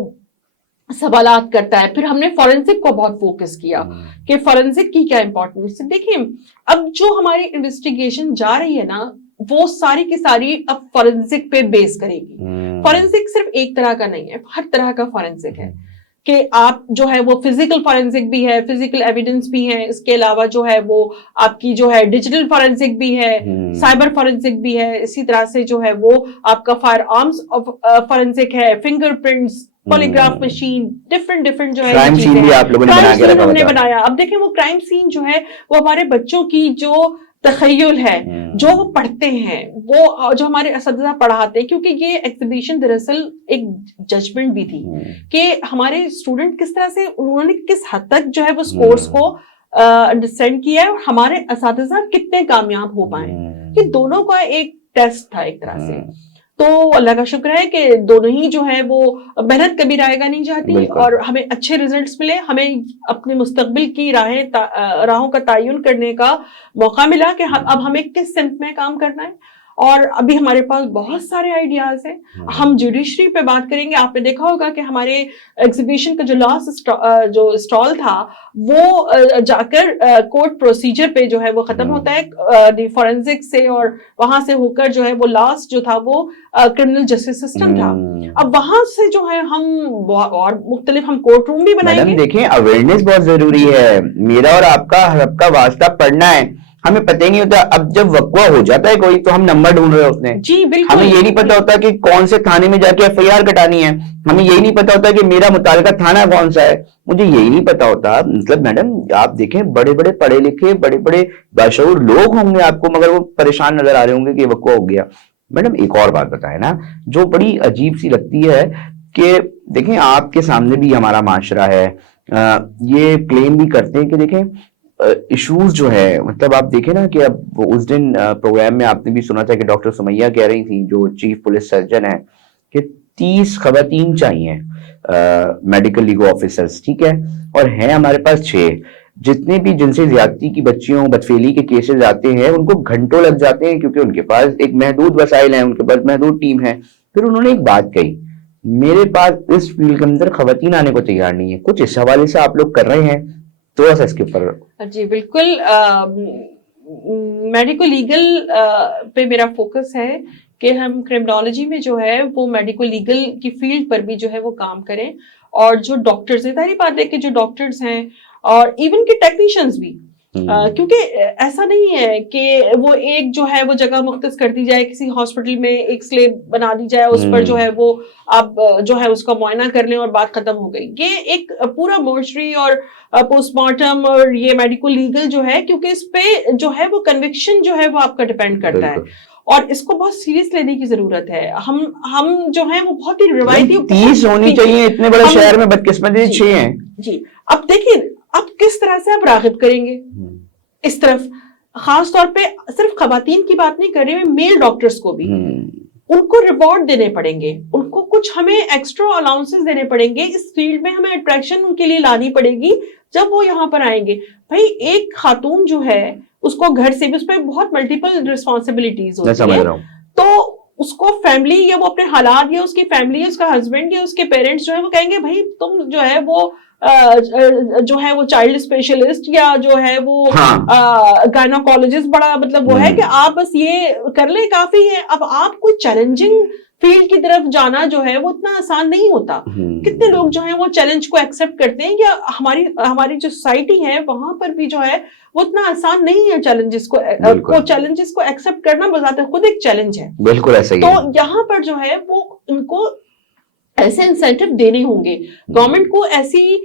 सवालात करता है। फिर हमने फॉरेंसिक को बहुत फोकस किया कि फॉरेंसिक की क्या इंपॉर्टेंस है। देखिए अब जो हमारी इन्वेस्टिगेशन जा रही है ना, वो सारी की सारी अब फॉरेंसिक पे बेस करेगी। फॉरेंसिक सिर्फ एक तरह का नहीं है, हर तरह का फॉरेंसिक है कि आप जो है वो फिजिकल फॉरेंसिक भी है, फिजिकल एविडेंस भी है, इसके अलावा जो है वो आपकी जो है डिजिटल फॉरेंसिक भी है, साइबर फॉरेंसिक भी है, इसी तरह से जो है वो आपका फायर आर्म्स फॉरेंसिक है, फिंगरप्रिंट्स, पॉलीग्राफ मशीन, डिफरेंट जो है क्राइम सीन भी आप लोगों ने बना के रखा हमने बनाया। अब देखें वो क्राइम सीन जो है वो हमारे बच्चों की जो तखय्युल है, जो वो पढ़ते हैं, वो जो हमारे असतिज़ा पढ़ाते हैं, क्योंकि ये एग्जीबिशन दरअसल एक जजमेंट भी थी कि हमारे स्टूडेंट किस तरह से, उन्होंने किस हद तक जो है वो उस कोर्स को अंडरस्टैंड किया है और हमारे असतिज़ा कितने कामयाब हो पाए। ये दोनों का एक टेस्ट था एक तरह से। تو اللہ کا شکر ہے کہ دونوں ہی جو ہے وہ محنت کبھی رائے گا نہیں جاتی اور ہمیں اچھے ریزلٹس ملے, ہمیں اپنے مستقبل کی راہوں کا تعین کرنے کا موقع ملا کہ اب ہمیں کس سمت میں کام کرنا ہے. اور ابھی ہمارے پاس بہت سارے آئیڈیاز ہیں. ہم جوڈیشری پہ بات کریں گے. آپ نے دیکھا ہوگا کہ ہمارے ایگزیبیشن کا جو لاسٹ جو اسٹال تھا وہ جا کر کورٹ پروسیجر پہ جو ہے وہ ختم ہوتا ہے فورینسک سے, اور وہاں سے ہو کر جو ہے وہ لاسٹ جو تھا وہ کرمنل جسٹس سسٹم تھا. اب وہاں سے جو ہے ہم اور مختلف ہم کورٹ روم بھی بنائیں گے. دیکھیں اویئرنیس بہت ضروری ہے. میرا اور آپ کا واسطہ پڑھنا ہے, ہمیں پتہ ہی نہیں ہوتا. اب جب وقوع ہو جاتا ہے کوئی تو ہم نمبر ڈھونڈ رہے ہوتے ہیں. جی بالکل. ہمیں یہ نہیں پتا ہوتا کہ کون سے تھانے میں جا کے ایف آئی آر کٹانی ہے. ہمیں یہی نہیں پتا ہوتا کہ میرا متعلقہ تھانہ کون سا ہے. مجھے یہی نہیں پتا ہوتا. مطلب میڈم آپ دیکھیں بڑے بڑے پڑھے لکھے بڑے بڑے باشعور لوگ ہوں گے آپ کو, مگر وہ پریشان نظر آ رہے ہوں گے کہ وقوع ہو گیا. میڈم ایک اور بات بتائیں نا جو بڑی عجیب سی لگتی ہے کہ دیکھیں آپ کے سامنے بھی ہمارا معاشرہ ہے, یہ کلیم بھی کرتے ہیں کہ دیکھیں ایشوز جو ہے, مطلب آپ دیکھیں نا کہ اب اس دن پروگرام میں آپ نے بھی سنا تھا کہ ڈاکٹر سمیہ کہہ رہی تھی جو چیف پولیس سرجن ہے کہ 30 خواتین چاہیے میڈیکل لیگل آفیسرز, ٹھیک ہے, اور ہیں ہمارے پاس 6. جتنے بھی جن سے زیادتی کی بچیوں بدفعلی کے کیسز آتے ہیں ان کو گھنٹوں لگ جاتے ہیں کیونکہ ان کے پاس ایک محدود وسائل ہیں, ان کے پاس محدود ٹیم ہے. پھر انہوں نے ایک بات کہی, میرے پاس اس فیلڈ کے اندر خواتین آنے کو تیار نہیں ہے. کچھ اس حوالے سے آپ لوگ کر رہے ہیں تھوڑا سا اس کے اوپر. جی بالکل. میڈیکو لیگل پہ میرا فوکس ہے کہ ہم کرمنالوجی میں جو ہے وہ میڈیکو لیگل کی فیلڈ پر بھی جو ہے وہ کام کریں, اور جو ڈاکٹرز ہیں, ظاہری بات ہے کہ جو ڈاکٹرز ہیں اور ایون کے ٹیکنیشینز بھی, کیونکہ ایسا نہیں ہے کہ وہ ایک جو ہے وہ جگہ مختص کر دی جائے, کسی ہاسپٹل میں ایک سلیب بنا دی جائے, اس پر جو ہے وہ آپ جو ہے اس کا معائنہ کر لیں اور بات ختم ہو گئی. یہ ایک پورا مورچری اور پوسٹ مارٹم اور یہ میڈیکو لیگل جو ہے, کیونکہ اس پہ جو ہے وہ کنوکشن جو ہے وہ آپ کا ڈیپینڈ کرتا ہے اور اس کو بہت سیریس لینے کی ضرورت ہے. ہم جو ہے وہ بہت ہی روایتی 30 ہونی چاہیے. اتنے بڑے شہر میں بدقسمتی 6 ہیں. جی اب دیکھیں اب کس طرح سے آپ راغب کریں گے اس طرف, خاص طور پہ صرف خواتین کی بات نہیں کر رہی میں, میل ڈاکٹرز کو بھی ان کو ریوارڈ دینے پڑیں گے, ان کو کچھ ہمیں ایکسٹرا الاؤنسز دینے پڑیں گے. اس فیلڈ میں ہمیں اٹریکشن ان کے لیے لانی پڑے گی جب وہ یہاں پر آئیں گے. بھائی ایک خاتون جو ہے اس کو گھر سے بھی اس پہ بہت ملٹیپل ریسپانسبلٹیز ہوتی ہیں, تو اس کو فیملی یا وہ اپنے حالات یا اس کی فیملی, اس کا ہسبینڈ یا اس کے پیرنٹس جو ہے وہ کہیں گے بھائی تم جو ہے وہ جو ہے وہ چائلڈ اسپیشلسٹ یا جو ہے وہ گائنوکالوجسٹ بڑا مطلب وہ ہے کہ آپ بس یہ کر لیں کافی ہے. اب آپ کوئی چیلنجنگ فیلڈ کی طرف جانا جو ہے وہ اتنا آسان نہیں ہوتا. کتنے لوگ جو ہیں وہ چیلنج کو ایکسپٹ کرتے ہیں, یا ہماری جو سوسائٹی ہے وہاں پر بھی جو ہے وہ اتنا آسان نہیں ہے چیلنجز کو ایکسپٹ کرنا بذات خود ایک چیلنج ہے. بالکل ایسا ہی تو یہاں پر جو ہے وہ ان کو ایسے انسینٹیو دینے ہوں گے, گورنمنٹ کو ایسی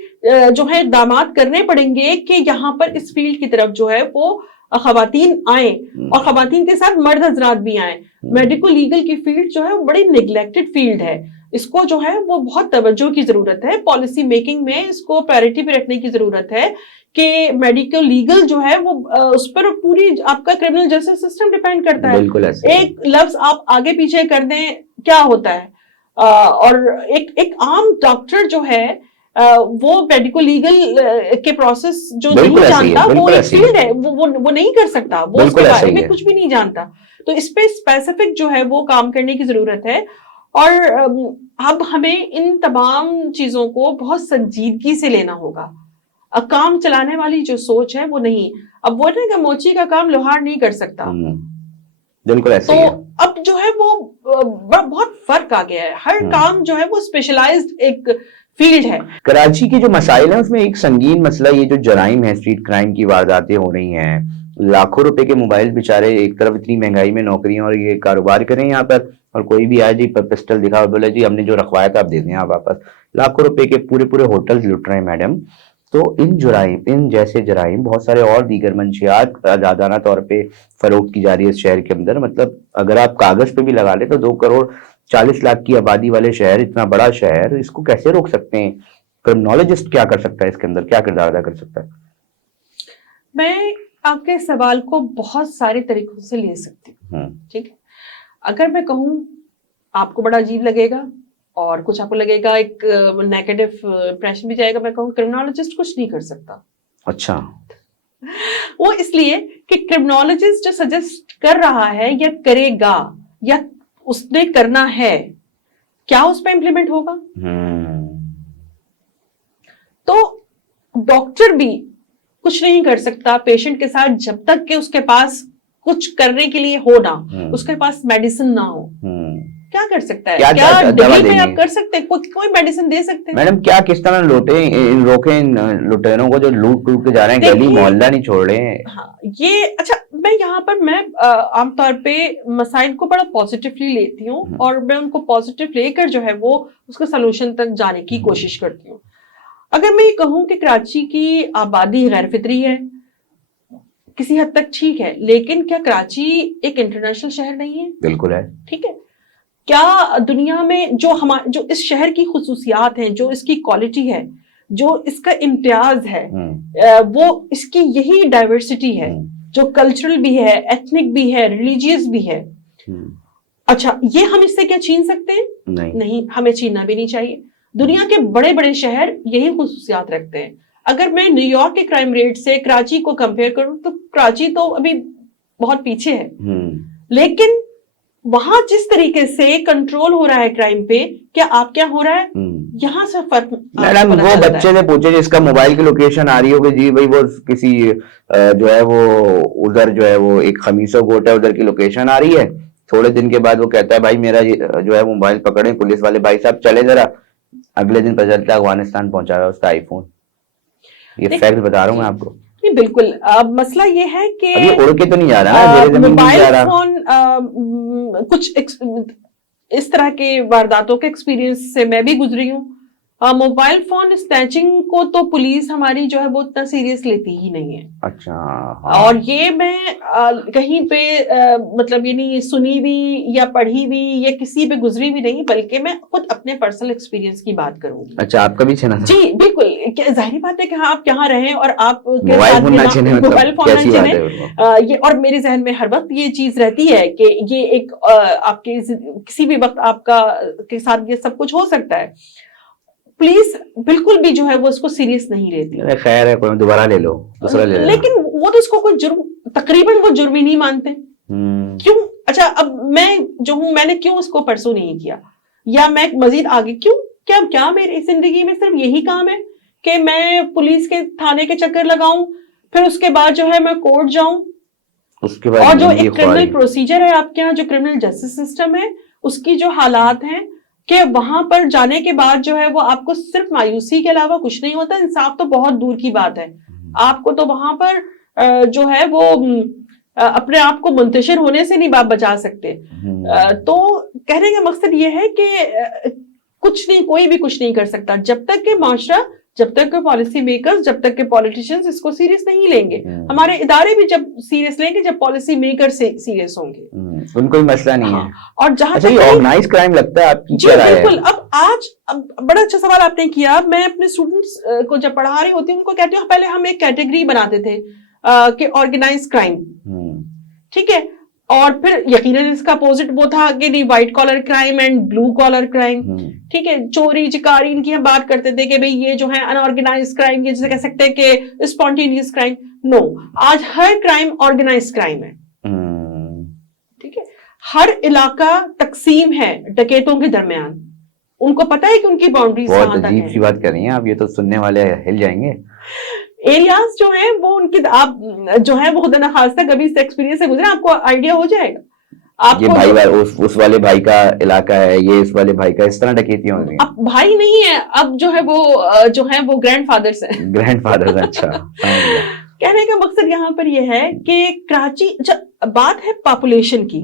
جو ہے اقدامات کرنے پڑیں گے کہ یہاں پر اس فیلڈ کی طرف جو ہے وہ خواتین آئیں اور خواتین کے ساتھ مرد حضرات بھی آئیں. میڈیکو لیگل کی فیلڈ جو ہے وہ بڑی نیگلیکٹڈ فیلڈ ہے, اس کو جو ہے وہ بہت توجہ کی ضرورت ہے. پالیسی میکنگ میں اس کو پرائرٹی پہ رکھنے کی ضرورت ہے کہ میڈیکل لیگل جو ہے وہ اس پر پوری آپ کا کرمنل جسٹس سسٹم ڈیپینڈ کرتا ہے. ایک لفظ آپ آگے پیچھے کر دیں کیا ہوتا ہے, اور ایک عام ڈاکٹر جو ہے وہ میڈیکو لیگل کے پروسیس جو نہیں جانتا, وہ ایک فیلڈ ہے, وہ نہیں کر سکتا, وہ اس کے بارے میں کچھ بھی نہیں جانتا. تو اس پہ اسپیسیفک جو ہے وہ کام کرنے کی ضرورت ہے. اور اب ہمیں ان تمام چیزوں کو بہت سنجیدگی سے لینا ہوگا. کام چلانے والی جو سوچ ہے وہ نہیں, اب وہ نہیں کہ موچی کا کام لوہار نہیں کر سکتا. بالکل ایسا ہی ہے. اب جو ہے وہ بہت فرق آ گیا ہے, ہر کام جو ہے وہ اسپیشلائزڈ ایک فیلڈ ہے. کراچی کے جو مسائل ہیں اس میں ایک سنگین مسئلہ یہ جو جرائم ہے, اسٹریٹ کرائم کی وارداتیں ہو رہی ہیں, لاکھوں روپے کے موبائل بیچارے, ایک طرف اتنی مہنگائی میں نوکریاں اور یہ کاروبار کریں یہاں پر, اور کوئی بھی آئے جی پسٹل دکھا بولے جی ہم نے جو رکھوایا تھا آپ دے دیں آپ واپس. لاکھوں روپے کے پورے ہوٹلز لٹ رہے ہیں میڈم. تو ان جیسے جرائم بہت سارے اور دیگر منشیات آزادانہ طور پہ فروخت کی جا رہی ہے اس شہر کے اندر. مطلب اگر آپ کاغذ پہ بھی لگا لیں تو 2.40 کروڑ کی آبادی والے شہر, اتنا بڑا شہر, اس کو کیسے روک سکتے ہیں؟ کرمنالوجسٹ کیا کر سکتا ہے اس کے اندر, کیا کردار ادا کر سکتا ہے؟ میں آپ کے سوال کو بہت سارے طریقوں سے لے سکتی ہوں. ٹھیک ہے, اگر میں کہوں آپ کو بڑا عجیب لگے گا اور کچھ آپ کو لگے گا ایک نیگیٹو امپریشن بھی جائے گا. میں کہوں کرمنالوجسٹ کچھ نہیں کر سکتا. اچھا, وہ اس لیے کہ کرمنالوجسٹ جو سجیسٹ کر رہا ہے یا کرے گا یا اس نے کرنا ہے, کیا اس پہ امپلیمنٹ ہوگا؟ تو ڈاکٹر بھی کچھ نہیں کر سکتا پیشنٹ کے ساتھ جب تک کہ اس کے پاس کچھ کرنے کے لیے ہو نہ, اس کے پاس میڈیسن نہ ہو. کیا کر سکتا ہے؟ کیا ڈگری میں آپ کر سکتے ہیں؟ کوئی میڈیسن دے سکتے ہیں؟ میڈم کیا کس طرح روکیں ان لٹیروں کو جو لوٹ ٹوٹ کے جا رہے ہیں, گلی محلہ نہیں چھوڑ رہے ہیں. ہاں یہ اچھا, میں یہاں پر میں عام طور پہ مسائل کو بڑا پازیٹیولی لیتی ہوں اور میں ان کو پازیٹیو لے کر جو ہے وہ اس کے سلوشن تک جانے کی کوشش کرتی ہوں. اگر میں یہ کہوں کہ کراچی کی آبادی غیر فطری ہے, کسی حد تک ٹھیک ہے, لیکن کیا کراچی ایک انٹرنیشنل شہر نہیں ہے؟ بالکل ہے. ٹھیک ہے, کیا دنیا میں جو اس شہر کی خصوصیات ہیں, جو اس کی کوالٹی ہے, جو اس کا امتیاز ہے, وہ اس کی یہی ڈائیورسٹی ہے جو کلچرل بھی ہے, ایتھنک بھی ہے, ریلیجیس بھی ہے. اچھا, یہ ہم اس سے کیا چھین سکتے ہیں؟ نہیں, ہمیں چھیننا بھی نہیں چاہیے. دنیا کے بڑے بڑے شہر یہی خصوصیات رکھتے ہیں. اگر میں نیو یارک کے کرائم ریٹ سے کراچی کو کمپیئر کروں تو کراچی تو ابھی بہت پیچھے ہے, لیکن وہاں جس طریقے سے کنٹرول ہو رہا ہے کرائم پہ, کیا آپ کیا ہو رہا ہے یہاں سے فرق. میڈم وہ بچے سے پوچھے جس کا موبائل کی لوکیشن آ رہی ہو کہ جی بھائی وہ کسی جو ہے وہ ادھر جو ہے وہ ایک خمیسو گوٹ ہے ادھر کی لوکیشن آ رہی ہے, تھوڑے دن کے بعد وہ کہتا ہے بھائی میرا جو ہے موبائل پکڑے پولیس والے بھائی صاحب چلے ذرا, اگلے دن پتہ چلتا ہے افغانستان پہنچا رہا ہے اس کا آئی فون. یہ فیکٹ بتا رہا ہوں میں آپ کو. بالکل, مسئلہ یہ ہے کہ اڑ کے تو نہیں جا رہا, موبائل فون کچھ اس طرح کے وارداتوں کے ایکسپیرینس سے میں بھی گزری ہوں. موبائل فون اسنیچنگ کو تو پولیس ہماری جو ہے وہ اتنا سیریس لیتی ہی نہیں ہے. اچھا, اور یہ میں کہیں پہ مطلب یعنی سنی بھی یا پڑھی بھی یا کسی پہ گزری بھی نہیں, بلکہ میں خود اپنے پرسنل ایکسپیرینس کی بات کروں گی. اچھا, آپ کا بھی چھنا تھا؟ جی بالکل, ظاہری بات ہے کہ آپ یہاں رہیں اور آپ موبائل فون نہ چھنے, موبائل فون نہ چھنے, یہ اور میرے ذہن میں ہر وقت یہ چیز رہتی ہے کہ یہ ایک آپ کے کسی بھی وقت آپ کا کے ساتھ یہ سب کچھ ہو سکتا ہے. پولیس بالکل بھی جو ہے وہ اس کو سیریس نہیں لیتی. خیر ہے, کوئی دوبارہ لے لو, دوسرا لے لو, لیکن وہ تو اس کو کوئی جرم, تقریباً وہ جرم ہی نہیں مانتے. کیوں؟ اچھا, اب میں جو ہوں, میں نے کیوں اس کو پرسو نہیں کیا, یا میں مزید آگے کیوں, کیا میری زندگی میں صرف یہی کام ہے کہ میں پولیس کے تھانے کے چکر لگاؤں, پھر اس کے بعد جو ہے میں کورٹ جاؤں, اس کے بعد اور جو ایک کرمنل پروسیجر ہے آپ کے یہاں, جو کرمنل جسٹس سسٹم ہے, اس کی جو حالات ہیں کہ وہاں پر جانے کے بعد جو ہے وہ آپ کو صرف مایوسی کے علاوہ کچھ نہیں ہوتا. انصاف تو بہت دور کی بات ہے, آپ کو تو وہاں پر جو ہے وہ اپنے آپ کو منتشر ہونے سے نہیں آپ بچا سکتے. تو کہنے کا مقصد یہ ہے کہ کچھ نہیں, کوئی بھی کچھ نہیں کر سکتا جب تک کہ معاشرہ, جب تک کہ پالیسی میکرز, جب تک کہ پولیٹیشنز اس کو سیریس نہیں لیں گے. ہمارے ادارے بھی جب سیریس لیں گے جب پالیسی میکر سیریس ہوں گے, ان کو مسئلہ نہیں ہے. اور جہاں تک آرگنائز کرائم لگتا ہے آپ کی, جی بالکل. اب بڑا اچھا سوال آپ نے کیا. میں اپنے اسٹوڈنٹس کو جب پڑھا رہی ہوتی ہوں ان کو کہتی ہوں, پہلے ہم ایک کیٹیگری بناتے تھے کہ آرگنائز کرائم, ٹھیک ہے, اور پھر یقیناً اس کا اپوزٹ وہ تھا کہ نہیں, white collar crime and blue collar crime, ٹھیک ہے, چوری چکاری ان کی ہم بات کرتے تھے کہ بھئی یہ جو ہے ان آرگنائز کرائم, یہ جسے کہہ سکتے ہیں کہ اسپونٹینیس کرائم. نو, آج ہر کرائم آرگنائز کرائم ہے, ٹھیک ہے. ہر علاقہ تقسیم ہے ڈکیتوں کے درمیان, ان کو پتا ہے کہ ان کی باؤنڈریز کہاں تک ہیں. بہت عجیب سی بات کر رہی ہیں آپ, یہ تو سننے والے ہل جائیں گے. ایریاز جو ہیں وہ ان کی, آپ جو ہے وہ خدا نخواستہ کبھی اس ایکسپیرینس سے گزرے, آپ کو آئیڈیا ہو جائے گا. آپ یہ بھائی اس والے بھائی کا علاقہ ہے, یہ اس والے بھائی کا, اس طرح ڈکیتیاں ہو رہی ہیں. اب بھائی نہیں ہے, اب جو ہے وہ گرینڈ فادرز ہیں. گرینڈ فادرز, اچھا. کہنے کا مقصد یہاں پر یہ ہے کہ کراچی, بات ہے پاپولیشن کی,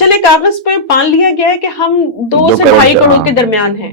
چلے کاغذ پہ مان لیا گیا ہے کہ ہم 2 سے 2.5 کروڑ کے درمیان ہیں,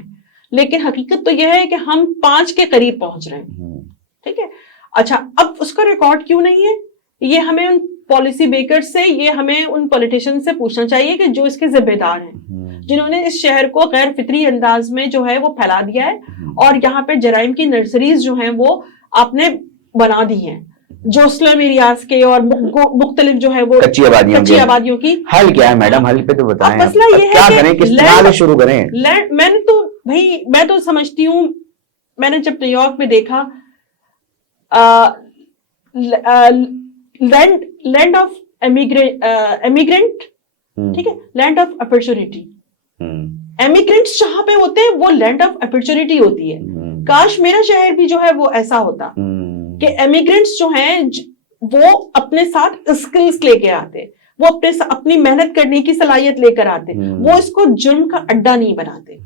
لیکن حقیقت تو یہ ہے کہ ہم 5 کے قریب پہنچ رہے ہیں, ٹھیک ہے. اچھا, اب اس کا ریکارڈ کیوں نہیں ہے؟ یہ ہمیں ان پالیسی میکر سے, یہ ہمیں ان پولیٹیشن سے پوچھنا چاہیے کہ جو اس کے ذمہ دار ہیں, جنہوں نے اس شہر کو غیر فطری انداز میں جو ہے وہ پھیلا دیا ہے, اور یہاں پہ جرائم کی نرسریز جو ہیں وہ آپ نے بنا دی ہیں. जोस्लम एरियाज के और मुख्तलिफ जो है वो कच्ची आबादियों की हल क्या है मैडम, हल पे तो बताएं। मसला ये है क्या कि करें, किस तरह से शुरू करें? मैंने तो भाई मैं तो समझती हूँ, मैंने जब न्यूयॉर्क में देखा लैंड ऑफ एमिग्रेंट, ठीक है, लैंड ऑफ अपॉर्चुनिटी। एमिग्रेंट्स जहां पे होते हैं वो लैंड ऑफ अपॉर्चुनिटी होती है। काश मेरा शहर भी जो है वो ऐसा होता कि एमिग्रेंट्स जो हैं वो अपने साथ स्किल्स लेके आते, वो अपनी मेहनत करने की सलाहियत लेकर आते, वो इसको जुर्म का अड्डा नहीं बनाते।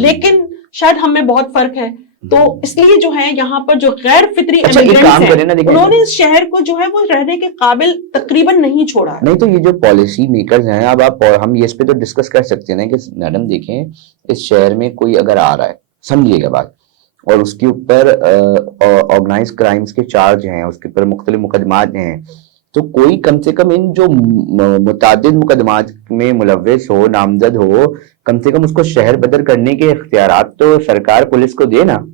लेकिन शायद हम में बहुत फर्क है, तो इसलिए जो है यहाँ पर जो गैर फितरी एमिग्रेंट्स हैं उन्होंने इस शहर को जो है वो रहने के काबिल तकरीबन नहीं छोड़ा। नहीं तो ये जो पॉलिसी मेकर्स हैं, अब आप हम ये इस पे तो डिस्कस कर सकते हैं ना कि मैडम देखें, इस शहर में कोई अगर आ रहा है, समझिएगा बात, और उसके ऊपर ऑर्गेनाइज क्राइम्स के चार्ज हैं, उसके ऊपर मुख्तलिफ मुकदमात हैं, तो कोई कम से कम इन जो मुतादिद मुकदमात में मुलव्वस हो, नामजद हो, कम से कम उसको शहर बदर करने के इख्तियारात तो सरकार पुलिस को दे ना।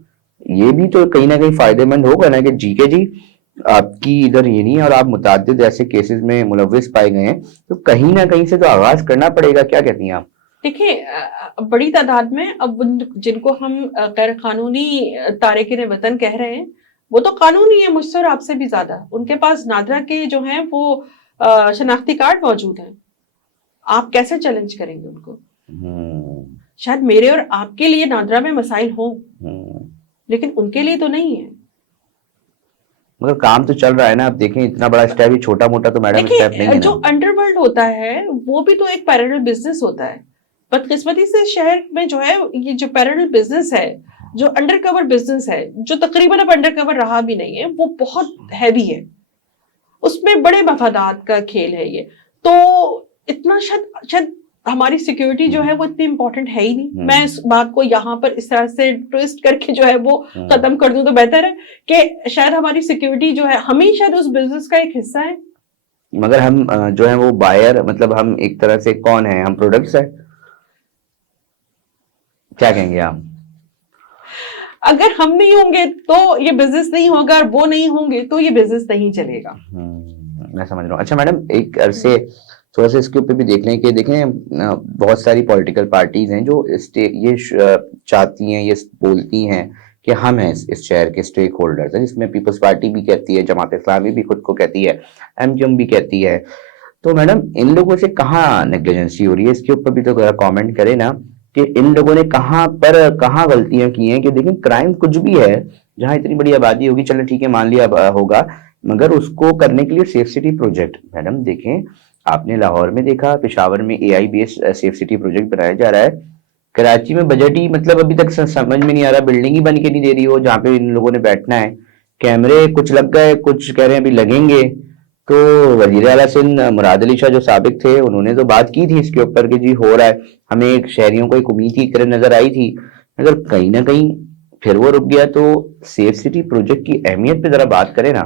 ये भी तो कहीं ना कहीं फायदेमंद होगा ना कि जी के जी आपकी इधर ये नहीं और आप मुतादिद ऐसे केसेस में मुलव्वस पाए गए हैं, तो कहीं ना कहीं से तो आगाज करना पड़ेगा। क्या कहती हैं आप? देखिए, बड़ी तादाद में अब जिनको हम गैर कानूनी तारिकीन वतन कह रहे हैं वो तो कानूनी है मुझसे और आपसे भी ज्यादा, उनके पास नादरा के जो हैं वो शनाख्ती कार्ड मौजूद हैं। आप कैसे चैलेंज करेंगे उनको? शायद मेरे और आपके लिए नादरा में मसाइल हो, लेकिन उनके लिए तो नहीं है। मगर काम तो चल रहा है ना। आप देखें, इतना बड़ा स्टेप, छोटा मोटा तो मैडम स्टेप नहीं है। जो अंडरवर्ल्ड होता है वो भी तो एक पैरेलल बिजनेस होता है। बदकिस्मती से शहर में जो है ये जो पैरेलल बिजनेस है, जो अंडरकवर बिजनेस है, जो तकरीबन अब अंडरकवर रहा भी नहीं है, वो बहुत हैवी है, उसमें बड़े मफादात का खेल है ये। तो इतना शायद हमारी सिक्योरिटी जो है वो इतनी इंपॉर्टेंट है ही नहीं। मैं इस बात को यहाँ पर इस तरह से ट्विस्ट करके जो है वो खत्म कर दूं तो बेहतर है कि शायद हमारी सिक्योरिटी जो है हम ही शायद उस बिजनेस का एक हिस्सा है। मगर हम जो है वो बायर, मतलब हम एक तरह से कौन है, हम प्रोडक्ट्स है। क्या कहेंगे आप? अगर हम नहीं होंगे तो ये बिजनेस नहीं होगा, और वो नहीं होंगे तो ये बिजनेस नहीं चलेगा। मैं समझ रहा हूँ। अच्छा मैडम, एक अरसे थोड़ा सा इसके ऊपर भी देख लें कि देखें बहुत सारी पॉलिटिकल पार्टीज हैं जो ये चाहती हैं, ये बोलती हैं कि हम हैं इस शहर के स्टेक होल्डर्स हैं, जिसमें पीपल्स पार्टी भी कहती है, जमात इस्लामी भी खुद को कहती है, एमक्यूएम भी कहती है। तो मैडम इन लोगों से कहाँ नेग्लिजेंसी हो रही है, इसके ऊपर भी तो कमेंट करें ना कि इन लोगों ने कहाँ गलतियां की हैं। कि देखें, क्राइम कुछ भी है, जहां इतनी बड़ी आबादी होगी, चलो ठीक है मान लिया होगा, मगर उसको करने के लिए सेफ सिटी प्रोजेक्ट, मैडम देखें आपने लाहौर में देखा, पेशावर में AI based safe city project बनाया जा रहा है, कराची में बजट ही मतलब अभी तक समझ में नहीं आ रहा, बिल्डिंग ही बन के नहीं दे रही हो जहाँ पे इन लोगों ने बैठना है। कैमरे कुछ लग गए, कुछ कह रहे हैं अभी लगेंगे। तो वजीर आला सिंध मुराद अली शाह जो साबिक थे, उन्होंने तो बात की थी इसके ऊपर कि जी हो रहा है, हमें एक शहरियों को एक उम्मीद की तरह नजर आई थी, मगर कहीं ना कहीं फिर वो रुक गया। तो सेफ सिटी प्रोजेक्ट की अहमियत पे जरा बात करें ना।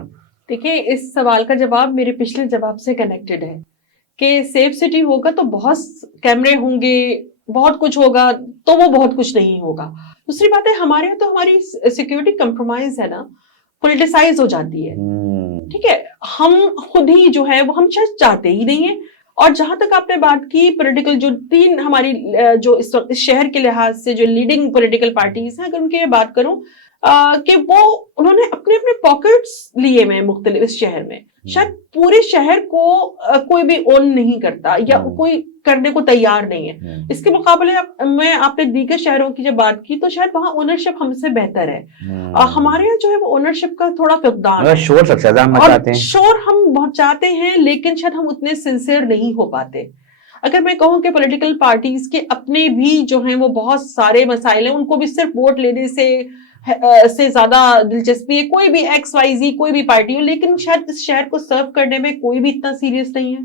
देखिए, इस सवाल का जवाब मेरे पिछले जवाब से कनेक्टेड है कि सेफ सिटी होगा तो बहुत कैमरे होंगे, बहुत कुछ होगा, तो वो बहुत कुछ नहीं होगा। दूसरी बात है, हमारे यहाँ तो हमारी सिक्योरिटी कंप्रोमाइज है ना, पॉलिटिसाइज हो जाती है। ठीक है, हम खुद ही जो है वो हम शायद चाहते ही नहीं है। और जहां तक आपने बात की पॉलिटिकल, जो तीन हमारी जो इस शहर के लिहाज से जो लीडिंग पॉलिटिकल पार्टीज हैं, अगर उनकी बात करूं कि वो उन्होंने अपने अपने पॉकेट्स लिए हुए मुख्तलिफ इस शहर में, शायद पूरे शहर को कोई भी ओन नहीं करता या कोई करने को तैयार नहीं है। इसके मुकाबले में आपने दीगर शहरों की जब बात की तो शायद वहाँ ओनरशिप हमसे बेहतर है। हमारे यहाँ जो है वो ओनरशिप का थोड़ा फकदान है, शोर हम बहुत चाहते हैं, लेकिन शायद हम उतने सिंसियर नहीं हो पाते। अगर मैं कहूँ कि पॉलिटिकल पार्टीज के अपने भी जो हैं वो बहुत सारे मसाइल हैं, उनको भी सिर्फ वोट लेने से ज्यादा दिलचस्पी है, कोई भी XYZ कोई भी पार्टी हो, लेकिन शायद इस शहर को सर्व करने में कोई भी इतना सीरियस नहीं है।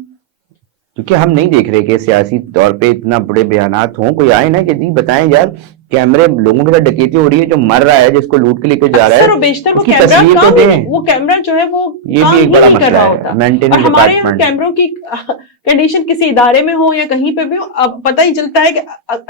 क्योंकि हम नहीं देख रहे कि सियासी तौर पे इतना बड़े बयानात हों, कोई आए ना कि जी बताएं यार कैमरे लोगों के साथ डकैती हो रही है, जो मर रहा है, जिसको लूट के लेके जा रहा अक्सर और है, बेशतर वो उसकी कैमरा तस्वीर तो काम, दें। वो कैमरा जो है वो ये काम भी एक ही बड़ा नहीं कर मसला रहा है, होता। और मेंटेनेंस हमारे यहाँ डिपार्टमेंट। कैमरों की कंडीशन किसी इदारे में हो या कहीं पे भी हो, अब पता ही चलता है कि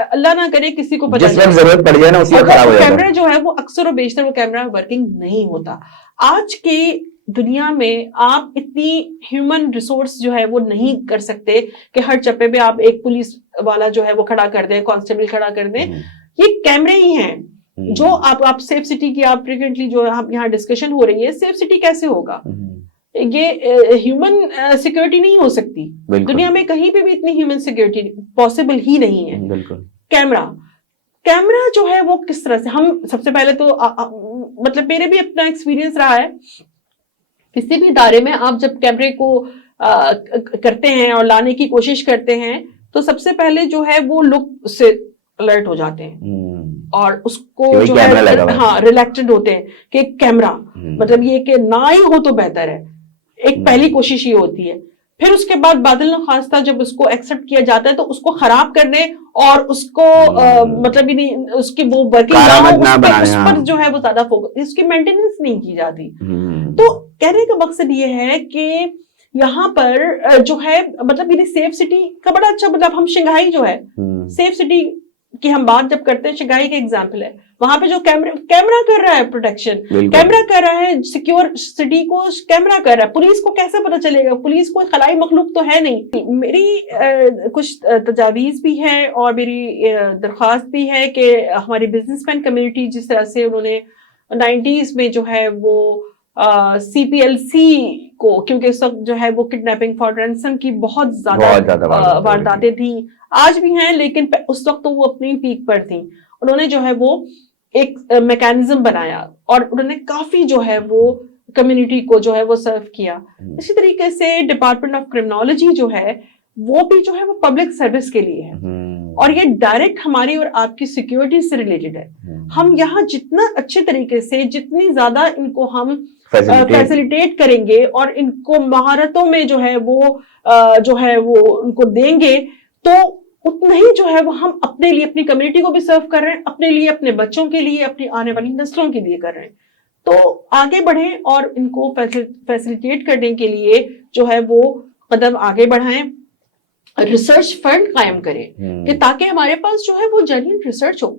अल्लाह ना करे किसी को पता जिस वक्त जरूरत पड़ जाए ना उसी वक्त खराब हो जाता कैमरा है। जो है वो अक्सर और बेशतर वो कैमरा वर्किंग नहीं होता। आज की दुनिया में आप इतनी ह्यूमन रिसोर्स जो है वो नहीं कर सकते कि हर चप्पे पे आप एक पुलिस वाला जो है वो खड़ा कर दें, कांस्टेबल खड़ा कर दें। ये कैमरे ही हैं जो आप सेफ सिटी की आप फ्रिक्वेंटली जो हम यहाँ डिस्कशन हो रही है, सेफ सिटी कैसे होगा? ये ह्यूमन सिक्योरिटी नहीं हो सकती दुनिया में कहीं पे भी इतनी ह्यूमन सिक्योरिटी पॉसिबल ही नहीं है। बिल्कुल। कैमरा जो है वो किस तरह से, हम सबसे पहले तो मतलब मेरे भी अपना एक्सपीरियंस रहा है, किसी भी इदारे में आप जब कैमरे को करते हैं और लाने की कोशिश करते हैं तो सबसे पहले जो है वो लुक से अलर्ट हो जाते हैं और उसको जो है हाँ रिलेक्टेड होते हैं कि कैमरा मतलब ये कि ना ही हो तो बेहतर है, एक पहली कोशिश ये होती है। फिर उसके बाद बादल खास्ता जब उसको एक्सेप्ट किया जाता है तो उसको खराब करने और उसको मतलब नहीं उसकी वो वर्किंग ना उस पर जो है वो ज्यादा फोकस, इसकी मेंटेनेंस नहीं की जाती। तो कहने का मकसद ये है कि यहाँ पर जो है मतलब ये सेफ सिटी का बड़ा अच्छा, मतलब हम शंघाई जो है सेफ सिटी की हम बात जब करते हैं, शंघाई का एग्जाम्पल है, वहां पे जो कैमरा कर रहा है प्रोटेक्शन, कैमरा कर रहा है सिक्योर सिटी को, कैमरा कर रहा है। पुलिस को कैसे पता चलेगा? पुलिस कोई खलाई मखलूक तो है नहीं। मेरी कुछ तजावीज भी है और मेरी दरख्वास्त भी है कि हमारी बिजनेसमैन कम्युनिटी जिस तरह से उन्होंने 90s में जो है वो CPLC को, क्योंकि उस वक्त जो है वो किडनैपिंग फॉर रैंसम की बहुत ज्यादा वारदातें थी, आज भी हैं लेकिन उस वक्त तो वो अपनी पीक पर थी। उन्होंने जो है वो एक मैकेनिज्म बनाया और उन्होंने काफी जो है वो कम्युनिटी को जो है वो सर्व किया। इसी तरीके से डिपार्टमेंट ऑफ क्रिमिनोलॉजी जो है वो भी जो है वो पब्लिक सर्विस के लिए है और ये डायरेक्ट हमारी और आपकी सिक्योरिटी से रिलेटेड है। हम यहाँ जितना अच्छे तरीके से, जितनी ज्यादा इनको हम फैसिलिटेट करेंगे और इनको महारतों में जो है वो उनको देंगे तो उतना ही जो है वो हम अपने लिए, अपनी कम्युनिटी को भी सर्व कर रहे हैं, अपने लिए, अपने बच्चों के लिए, अपनी आने वाली नस्लों के लिए कर रहे हैं। तो आगे बढ़ें और इनको फैसिलिटेट करने के लिए जो है वो कदम आगे बढ़ाएं, रिसर्च फंड कायम करें कि ताकि हमारे पास जो है वो जेन्युइन रिसर्च हो।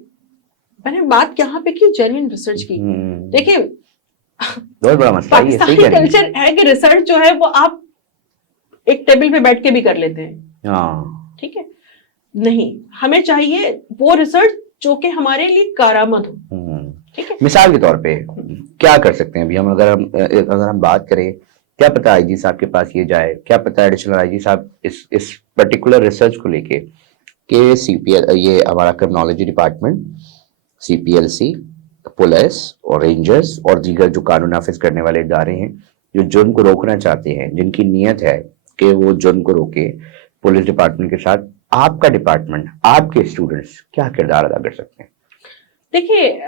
मैंने बात यहाँ पे की जेन्युइन रिसर्च की। देखिए बहुत बड़ा मसला है, पाकिस्तानी कल्चर है कि रिसर्च जो है वो आप एक टेबल पे बैठ के भी कर लेते हैं, ठीक है? नहीं, हमें चाहिए वो रिसर्च जो कि हमारे लिए कारआमद हो, ठीक है? मिसाल के तौर पे क्या कर सकते हैं अभी हम, अगर हम बात करें, क्या पता आईजी साहब के पास ये जाए, क्या पता एडिशनल आईजी साहब इस पर्टिकुलर रिसर्च को लेके कि CPL ये हमारा क्रिमिनोलॉजी डिपार्टमेंट, CPLC, पुलिस और रेंजर्स और दीगर जो कानून नाफिज करने वाले इदारे हैं जो जुर्म को रोकना चाहते हैं, जिनकी नीयत है कि वो जुर्म को रोके, पुलिस डिपार्टमेंट के साथ आपका डिपार्टमेंट, आपके स्टूडेंट्स क्या किरदार अदा कर सकते हैं? देखिए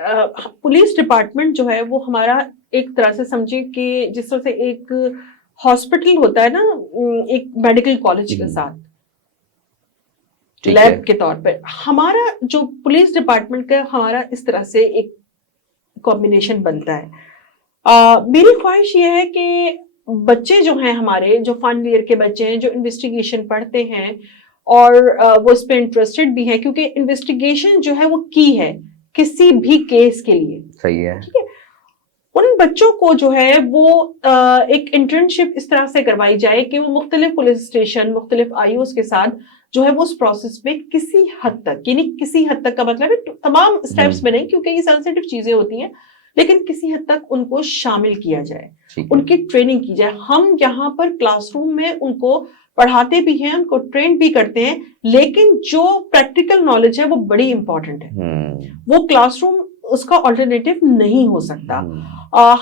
पुलिस डिपार्टमेंट जो है वो हमारा एक तरह से समझिए कि जिस तरह से एक हॉस्पिटल होता है ना, एक मेडिकल कॉलेज के साथ लैब के तौर पर, हमारा जो पुलिस डिपार्टमेंट का हमारा इस तरह से एक कॉम्बिनेशन बनता है। मेरी ख्वाहिश ये है कि बच्चे जो हैं हमारे, जो फाइनल ईयर के बच्चे हैं, जो इन्वेस्टिगेशन पढ़ते हैं और वो इस पे इंटरेस्टेड भी है, क्योंकि इन्वेस्टिगेशन जो है वो की है किसी भी केस के लिए, सही है, ठीक है? उन बच्चों को जो है वो एक इंटर्नशिप इस तरह से करवाई जाए कि वो मुख्तलिफ पुलिस स्टेशन, मुख्तलिफ IOs के साथ जो है वो उस प्रोसेस में किसी हद तक, यानी किसी हद तक का मतलब है तमाम स्टेप्स में नहीं, क्योंकि ये सेंसिटिव चीजें होती हैं, लेकिन किसी हद तक उनको शामिल किया जाए, उनकी ट्रेनिंग की जाए। हम यहाँ पर क्लासरूम में उनको पढ़ाते भी हैं, उनको ट्रेन भी करते हैं, लेकिन जो प्रैक्टिकल नॉलेज है वो बड़ी इंपॉर्टेंट है, वो क्लासरूम उसका ऑल्टरनेटिव नहीं हो सकता।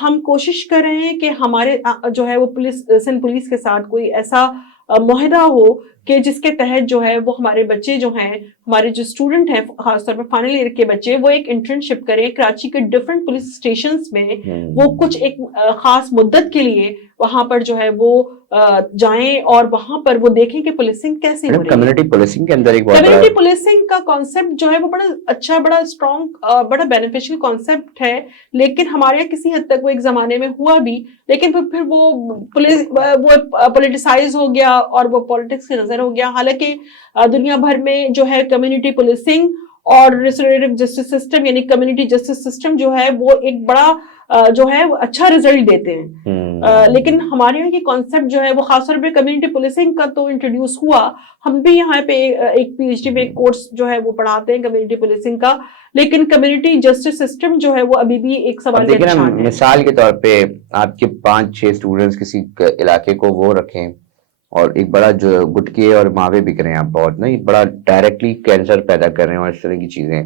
हम कोशिश कर रहे हैं कि हमारे जो है वो सिंध पुलिस के साथ कोई ऐसा मुआहदा हो کہ جس کے تحت جو ہے وہ ہمارے بچے جو ہیں, ہمارے جو اسٹوڈنٹ ہیں خاص طور پر فائنل ایئر کے بچے, وہ ایک انٹرنشپ کریں کراچی کے ڈفرینٹ پولیس اسٹیشنز میں, وہ کچھ ایک خاص مدت کے لیے وہاں پر جو ہے وہ جائیں اور وہاں پر وہ دیکھیں کہ پولیسنگ کیسے ہو رہی ہے. کمیونٹی پولیسنگ کے اندر ایک بہت بڑا کمیونٹی پولیسنگ کا کانسیپٹ جو ہے وہ بڑا اچھا, بڑا اسٹرانگ, بڑا بینیفیشل کانسیپٹ ہے, لیکن ہمارے یہاں کسی حد تک وہ ایک زمانے میں ہوا بھی, لیکن پھر وہ پولیٹیسائز ہو گیا اور وہ پالیٹکس کی نظر ہو گیا. حالانکہ دنیا بھر میں جو ہے کمیونٹی پولیسنگ اور ریسٹوریٹو جسٹس سسٹم یعنی کمیونٹی جسٹس سسٹم جو ہے وہ ایک بڑا جو ہے اچھا ریزلٹ دیتے ہیں, لیکن ہمارے یہاں کی کانسیپٹ جو ہے وہ خاص طور پہ کمیونٹی پولیسنگ کا تو انٹروڈیوس ہوا, ہم بھی یہاں پہ ایک پی ایچ ڈی میں ایک کورس جو ہے وہ پڑھاتے ہیں کمیونٹی پولیسنگ کا, لیکن کمیونٹی جسٹس سسٹم جو ہے وہ ابھی بھی ایک سوال دیکھیں نا, مثال کے طور پہ آپ کے 5-6 اسٹوڈنٹس کسی علاقے کو وہ رکھیں اور ایک بڑا جو گٹکے اور ماوے بک رہے ہیں, آپ بہت نا بڑا ڈائریکٹلی کینسر پیدا کر رہے ہیں اور اس طرح کی چیزیں,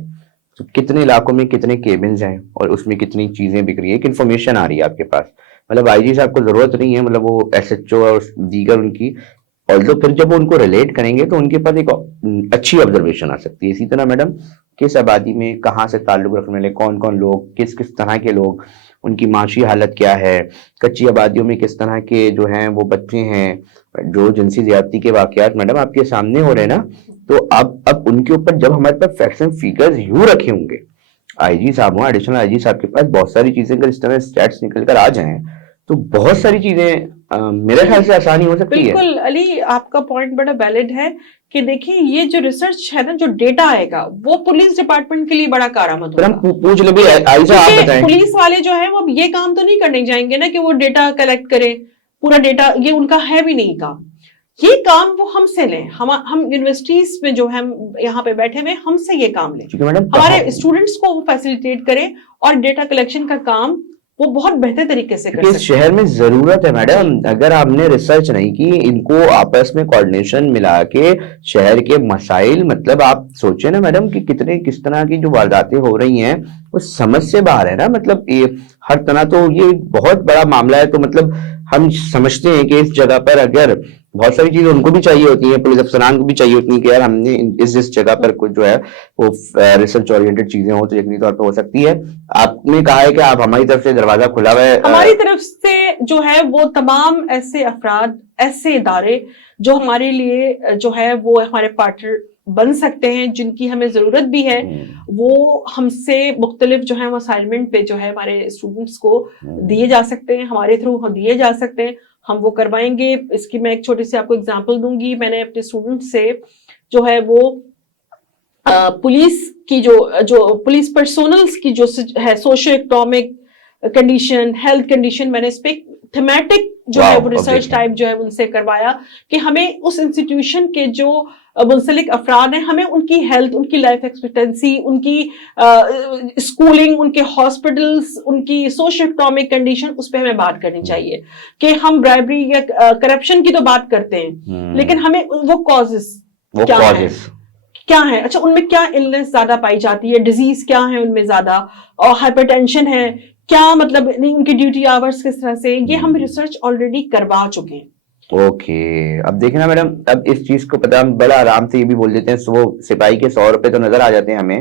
تو کتنے علاقوں میں کتنے کیبنز ہیں اور اس میں کتنی چیزیں بک رہی ہیں, ایک انفارمیشن آ رہی ہے آپ کے پاس. مطلب آئی جی صاحب کو ضرورت نہیں ہے, مطلب وہ ایس ایچ او اور دیگر ان کی, اور جو پھر جب وہ ان کو ریلیٹ کریں گے تو ان کے پاس ایک اچھی آبزرویشن آ سکتی ہے. اسی طرح میڈم کس آبادی میں کہاں سے تعلق رکھنے والے کون کون لوگ, کس کس طرح کے لوگ, ان کی معاشی حالت کیا ہے, کچی آبادیوں میں کس طرح کے جو ہیں وہ بچے ہیں جو جنسی زیادتی کے واقعات میڈم آپ کے سامنے ہو رہے ہیں نا, تو اب ان کے اوپر جب ہمارے پاس فیکٹس اینڈ فیگرز یوں رکھے ہوں گے, آئی جی صاحب ہوں, ایڈیشنل آئی جی صاحب کے پاس بہت ساری چیزیں اگر اس طرح اسٹیٹس نکل کر آ جائیں تو بہت ساری چیزیں میرے خیال سے آسانی ہو سکتی ہے. بالکل علی, آپ کا پوائنٹ بڑا ویلڈ ہے کہ دیکھیں یہ جو ریسرچ ہے نا, جو ڈیٹا آئے گا وہ پولیس ڈپارٹمنٹ کے لیے بڑا کارآمد ہوگا. ہم پوچھ لیں بھی آئی صاحب آپ بتائیں, پولیس والے جو ہے وہ یہ کام تو نہیں کرنے جائیں گے نا کہ وہ ڈیٹا کلیکٹ کرے, پورا ڈیٹا یہ ان کا ہے بھی نہیں کام. یہ کام وہ ہم سے لیں, ہم یونیورسٹیز میں جو ہم یہاں پہ بیٹھے ہوئے ہم سے یہ کام لیں, ہمارے اسٹوڈنٹس کو وہ فیسیلیٹیٹ کریں اور ڈیٹا کلیکشن کا کام وہ بہت بہتر طریقے سے کر سکتے ہیں. شہر میں ضرورت ہے میڈم, اگر آپ نے ریسرچ نہیں کی, ان کو آپس میں کوارڈینیشن ملا کے شہر کے مسائل, مطلب آپ سوچیں نا میڈم کہ کتنے کس طرح کی جو وارداتیں ہو رہی ہیں وہ سمجھ سے باہر ہے نا, مطلب یہ ہر طرح, تو یہ بہت بڑا معاملہ ہے. تو مطلب ہم سمجھتے ہیں کہ اس جگہ پر اگر بہت ساری چیزیں ان کو بھی چاہیے ہوتی ہیں, پولیس افسران کو بھی چاہیے ہوتی ہیں کہ یار ہم نے اس جگہ پر کچھ جو ہے وہ ریسرچ اورینٹڈ چیزیں ہوں تو یقینی طور پہ ہو سکتی ہے. آپ نے کہا ہے کہ آپ ہماری طرف سے دروازہ کھلا ہوا ہے, ہماری طرف سے جو ہے وہ تمام ایسے افراد, ایسے ادارے جو ہمارے لیے جو ہے وہ ہمارے پارٹنر بن سکتے ہیں, جن کی ہمیں ضرورت بھی ہے, وہ ہم سے مختلف جو ہے وہ اسائنمنٹ پہ جو ہے ہمارے اسٹوڈنٹس کو دیے جا سکتے ہیں, ہمارے تھرو دیے جا سکتے ہیں, ہم وہ کروائیں گے. اس کی میں ایک چھوٹی سی آپ کو اگزامپل دوں گی. میں نے اپنے اسٹوڈنٹ سے جو ہے وہ پولیس کی جو پولیس پرسونلز کی جو ہے socio economic condition, health condition, میں نے اس پہ تھیمیٹک جو ہے وہ ریسرچ ٹائپ جو ہے ان سے کروایا کہ ہمیں اس انسٹیٹیوشن کے جو منسلک افراد ہیں, ہمیں ان کی ہیلتھ, ان کی لائف ایکسپیکٹنسی, ان کی اسکولنگ, ان کے ہاسپٹلس, ان کی سوشو اکنامک کنڈیشن, اس پہ ہمیں بات کرنی چاہیے. کہ ہم برائبری یا کرپشن کی تو بات کرتے ہیں, لیکن ہمیں وہ کازز کیا ہے, اچھا ان میں کیا النس زیادہ پائی جاتی ہے, ڈیزیز کیا ہے ان میں زیادہ, اور ہائپر ٹینشن ہے کیا, مطلب ان کی ڈیوٹی آورز کس طرح سے, یہ ہم ریسرچ آلریڈی کروا چکے ہیں. اوکے, اب دیکھیں نا میڈم, اب اس چیز کو پتا ہم بڑا آرام سے یہ بھی بول دیتے ہیں, وہ سپاہی کے 100 روپے تو نظر آ جاتے ہیں ہمیں,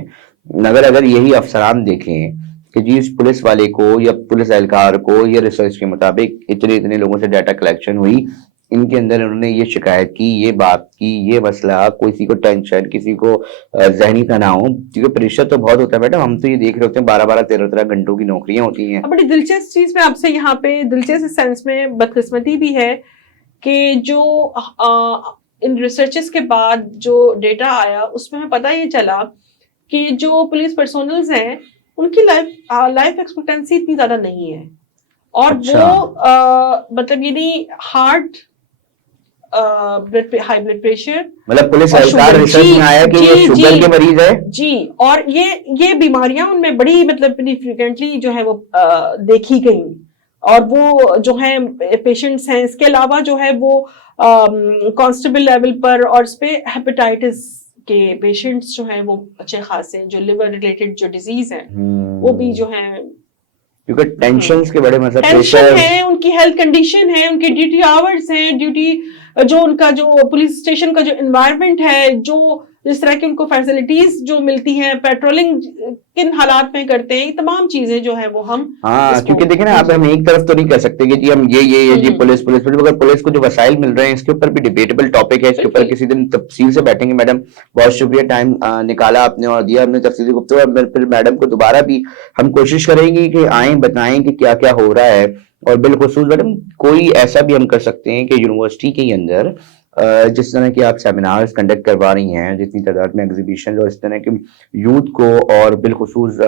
مگر اگر یہی افسران دیکھیں کہ جی اس پولیس والے کو یا پولیس اہلکار کو یہ ریسرچ کے مطابق اتنے لوگوں سے ڈیٹا کلیکشن ہوئی, ان کے اندر انہوں نے یہ شکایت کی, یہ بات کی, یہ مسئلہ, کسی کو ٹینشن, کسی کو ذہنی تناؤ, کیونکہ پریشر تو بہت ہوتا ہے بیٹا, ہم تو یہ دیکھ رہے ہوتے ہیں 12-13 گھنٹوں کی نوکریاں ہوتی ہیں. بڑی دلچسپ چیز میں آپ سے یہاں پہ, دلچسپ سینس میں بدقسمتی بھی ہے کہ جو ان ریسرچز کے بعد جو ڈیٹا آیا اس میں ہمیں پتہ یہ چلا کہ جو پولیس پرسونلز ہیں ان کی لائف ایکسپیکٹنسی اتنی زیادہ نہیں ہے, اور وہ مطلب یعنی ہارٹ, ہائی بلڈ پریشر, مطلب پولیس اہلکار ریسرچ میں آیا کہ یہ شوگر کے مریض ہے جی, اور یہ بیماریاں ان میں بڑی مطلب فریکوینٹلی جو ہے وہ دیکھی گئیں, اور وہ جو ہیں پیشنٹس ہیں. اس کے علاوہ جو ہے وہ کانسٹیبل لیول پر اور اس پہ ہیپیٹائٹس کے پیشنٹس جو ہیں وہ اچھے خاصے, جو لیور ریلیٹڈ جو ڈیزیز ہیں وہ بھی جو ہیں کیونکہ ٹینشنز کے بڑے مسئلہ ٹینشن پریشر ہے, ان کی ہیلتھ کنڈیشن ہے, ان کے ڈیوٹی آورز ہیں, ڈیوٹی جو ان کا جو پولیس اسٹیشن کا جو انوائرمنٹ ہے, جو جس طرح کی ان کو فیسلٹیز جو ملتی ہیں, پیٹرولنگ کن حالات میں کرتے ہیں, یہ تمام چیزیں جو ہے وہ ہم ہاں کیونکہ دیکھیں نا, اب ہم ایک طرف تو نہیں کہہ سکتے کہ جی ہم یہ جی پولیس مگر پولیس کو جو وسائل مل رہے ہیں اس کے اوپر بھی ڈیبیٹیبل ٹاپک ہے, اس کے اوپر کسی دن تفصیل سے بیٹھیں گے. میڈم بہت شکریہ, ٹائم نکالا آپ نے اور دیا ہم نے تفصیلی گفتگو, اور پھر میڈم کو دوبارہ بھی ہم کوشش کریں گے کہ آئیں بتائیں کہ کیا کیا ہو رہا ہے. اور بالخصوص میڈم کوئی ایسا بھی ہم کر سکتے ہیں کہ یونیورسٹی کے اندر جس طرح کی آپ سیمینارز کنڈکٹ کروا رہی ہیں, جتنی تعداد میں ایگزیبیشن اور اس طرح کے یوتھ کو اور بالخصوص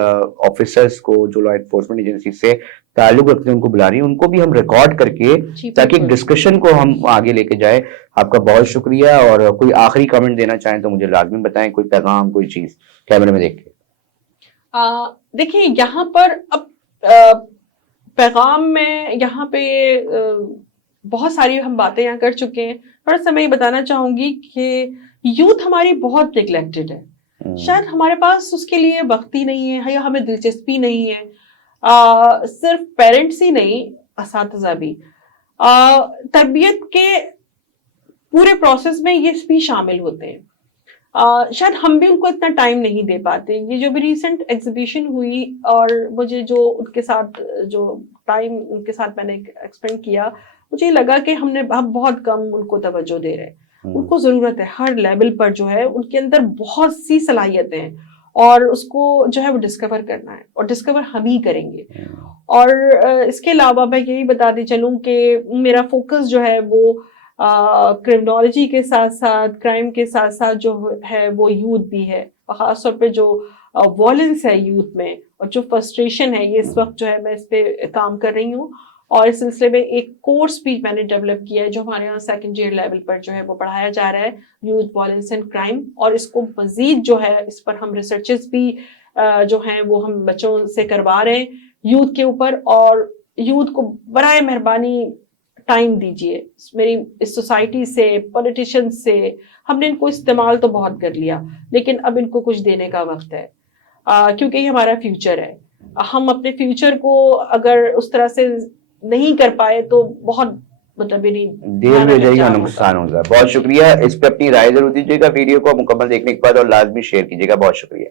آفیسرز کو جو لا انفورسمنٹ ایجنسی سے تعلق رکھتے ہیں ان کو بلا رہی ہیں, ان کو بھی ہم ریکارڈ کر کے تاکہ ایک ڈسکشن کو ہم آگے لے کے جائے. آپ کا بہت شکریہ, اور کوئی آخری کمنٹ دینا چاہیں تو مجھے لازمی بتائیں, کوئی پیغام کوئی چیز کیمرے میں دیکھ کے. دیکھیں یہاں پر اب پیغام میں یہاں پہ بہت ساری ہم باتیں یہاں کر چکے ہیں. تھوڑا سا میں یہ بتانا چاہوں گی کہ یوتھ ہماری بہت نیگلیکٹڈ ہے, شاید ہمارے پاس اس کے لیے وقت ہی نہیں ہے یا ہمیں دلچسپی نہیں ہے. صرف پیرنٹس ہی نہیں, اساتذہ بھی تربیت کے پورے پروسیس میں یہ بھی شامل ہوتے ہیں. شاید ہم بھی ان کو اتنا ٹائم نہیں دے پاتے. یہ جو بھی ریسنٹ ایگزیبیشن ہوئی اور مجھے جو ان کے ساتھ جو ٹائم ان کے ساتھ میں نے ایکسپینڈ کیا, مجھے لگا کہ ہم بہت کم ان کو توجہ دے رہے ہیں. ان کو ضرورت ہے ہر لیول پر, جو ہے ان کے اندر بہت سی صلاحیتیں ہیں اور اس کو جو ہے وہ ڈسکور کرنا ہے, اور ڈسکور ہم ہی کریں گے. اور اس کے علاوہ میں یہی بتاتے چلوں کہ میرا فوکس جو ہے وہ کرمنالوجی کے ساتھ ساتھ کرائم کے ساتھ ساتھ جو ہے وہ یوتھ بھی ہے, خاص طور پہ جو وائلنس ہے یوتھ میں اور جو فرسٹریشن ہے, یہ اس وقت جو ہے میں اس پہ کام کر رہی ہوں. اور اس سلسلے میں ایک کورس بھی میں نے ڈیولپ کیا ہے جو ہمارے یہاں سیکنڈ ایئر لیول پر جو ہے وہ پڑھایا جا رہا ہے, یوتھ وائلنس اینڈ کرائم. اور اس کو مزید جو ہے اس پر ہم ریسرچز بھی جو ہیں وہ ہم بچوں سے کروا رہے ہیں یوتھ کے اوپر. اور یوتھ کو برائے مہربانی ٹائم دیجیے. میری اس سوسائٹی سے, پولیٹیشین سے ہم نے ان کو استعمال تو بہت کر لیا, لیکن اب ان کو کچھ دینے کا وقت ہے, کیونکہ یہ ہمارا فیوچر ہے. ہم اپنے فیوچر کو اگر اس طرح سے نہیں کر پائے تو بہت مطلب دیر میں ہو جائے گا, نقصان ہوگا. بہت شکریہ. اس پہ اپنی رائے ضرور دیجیے گا, ویڈیو کو مکمل دیکھنے کے بعد, اور لازمی شیئر کیجیے گا. بہت شکریہ.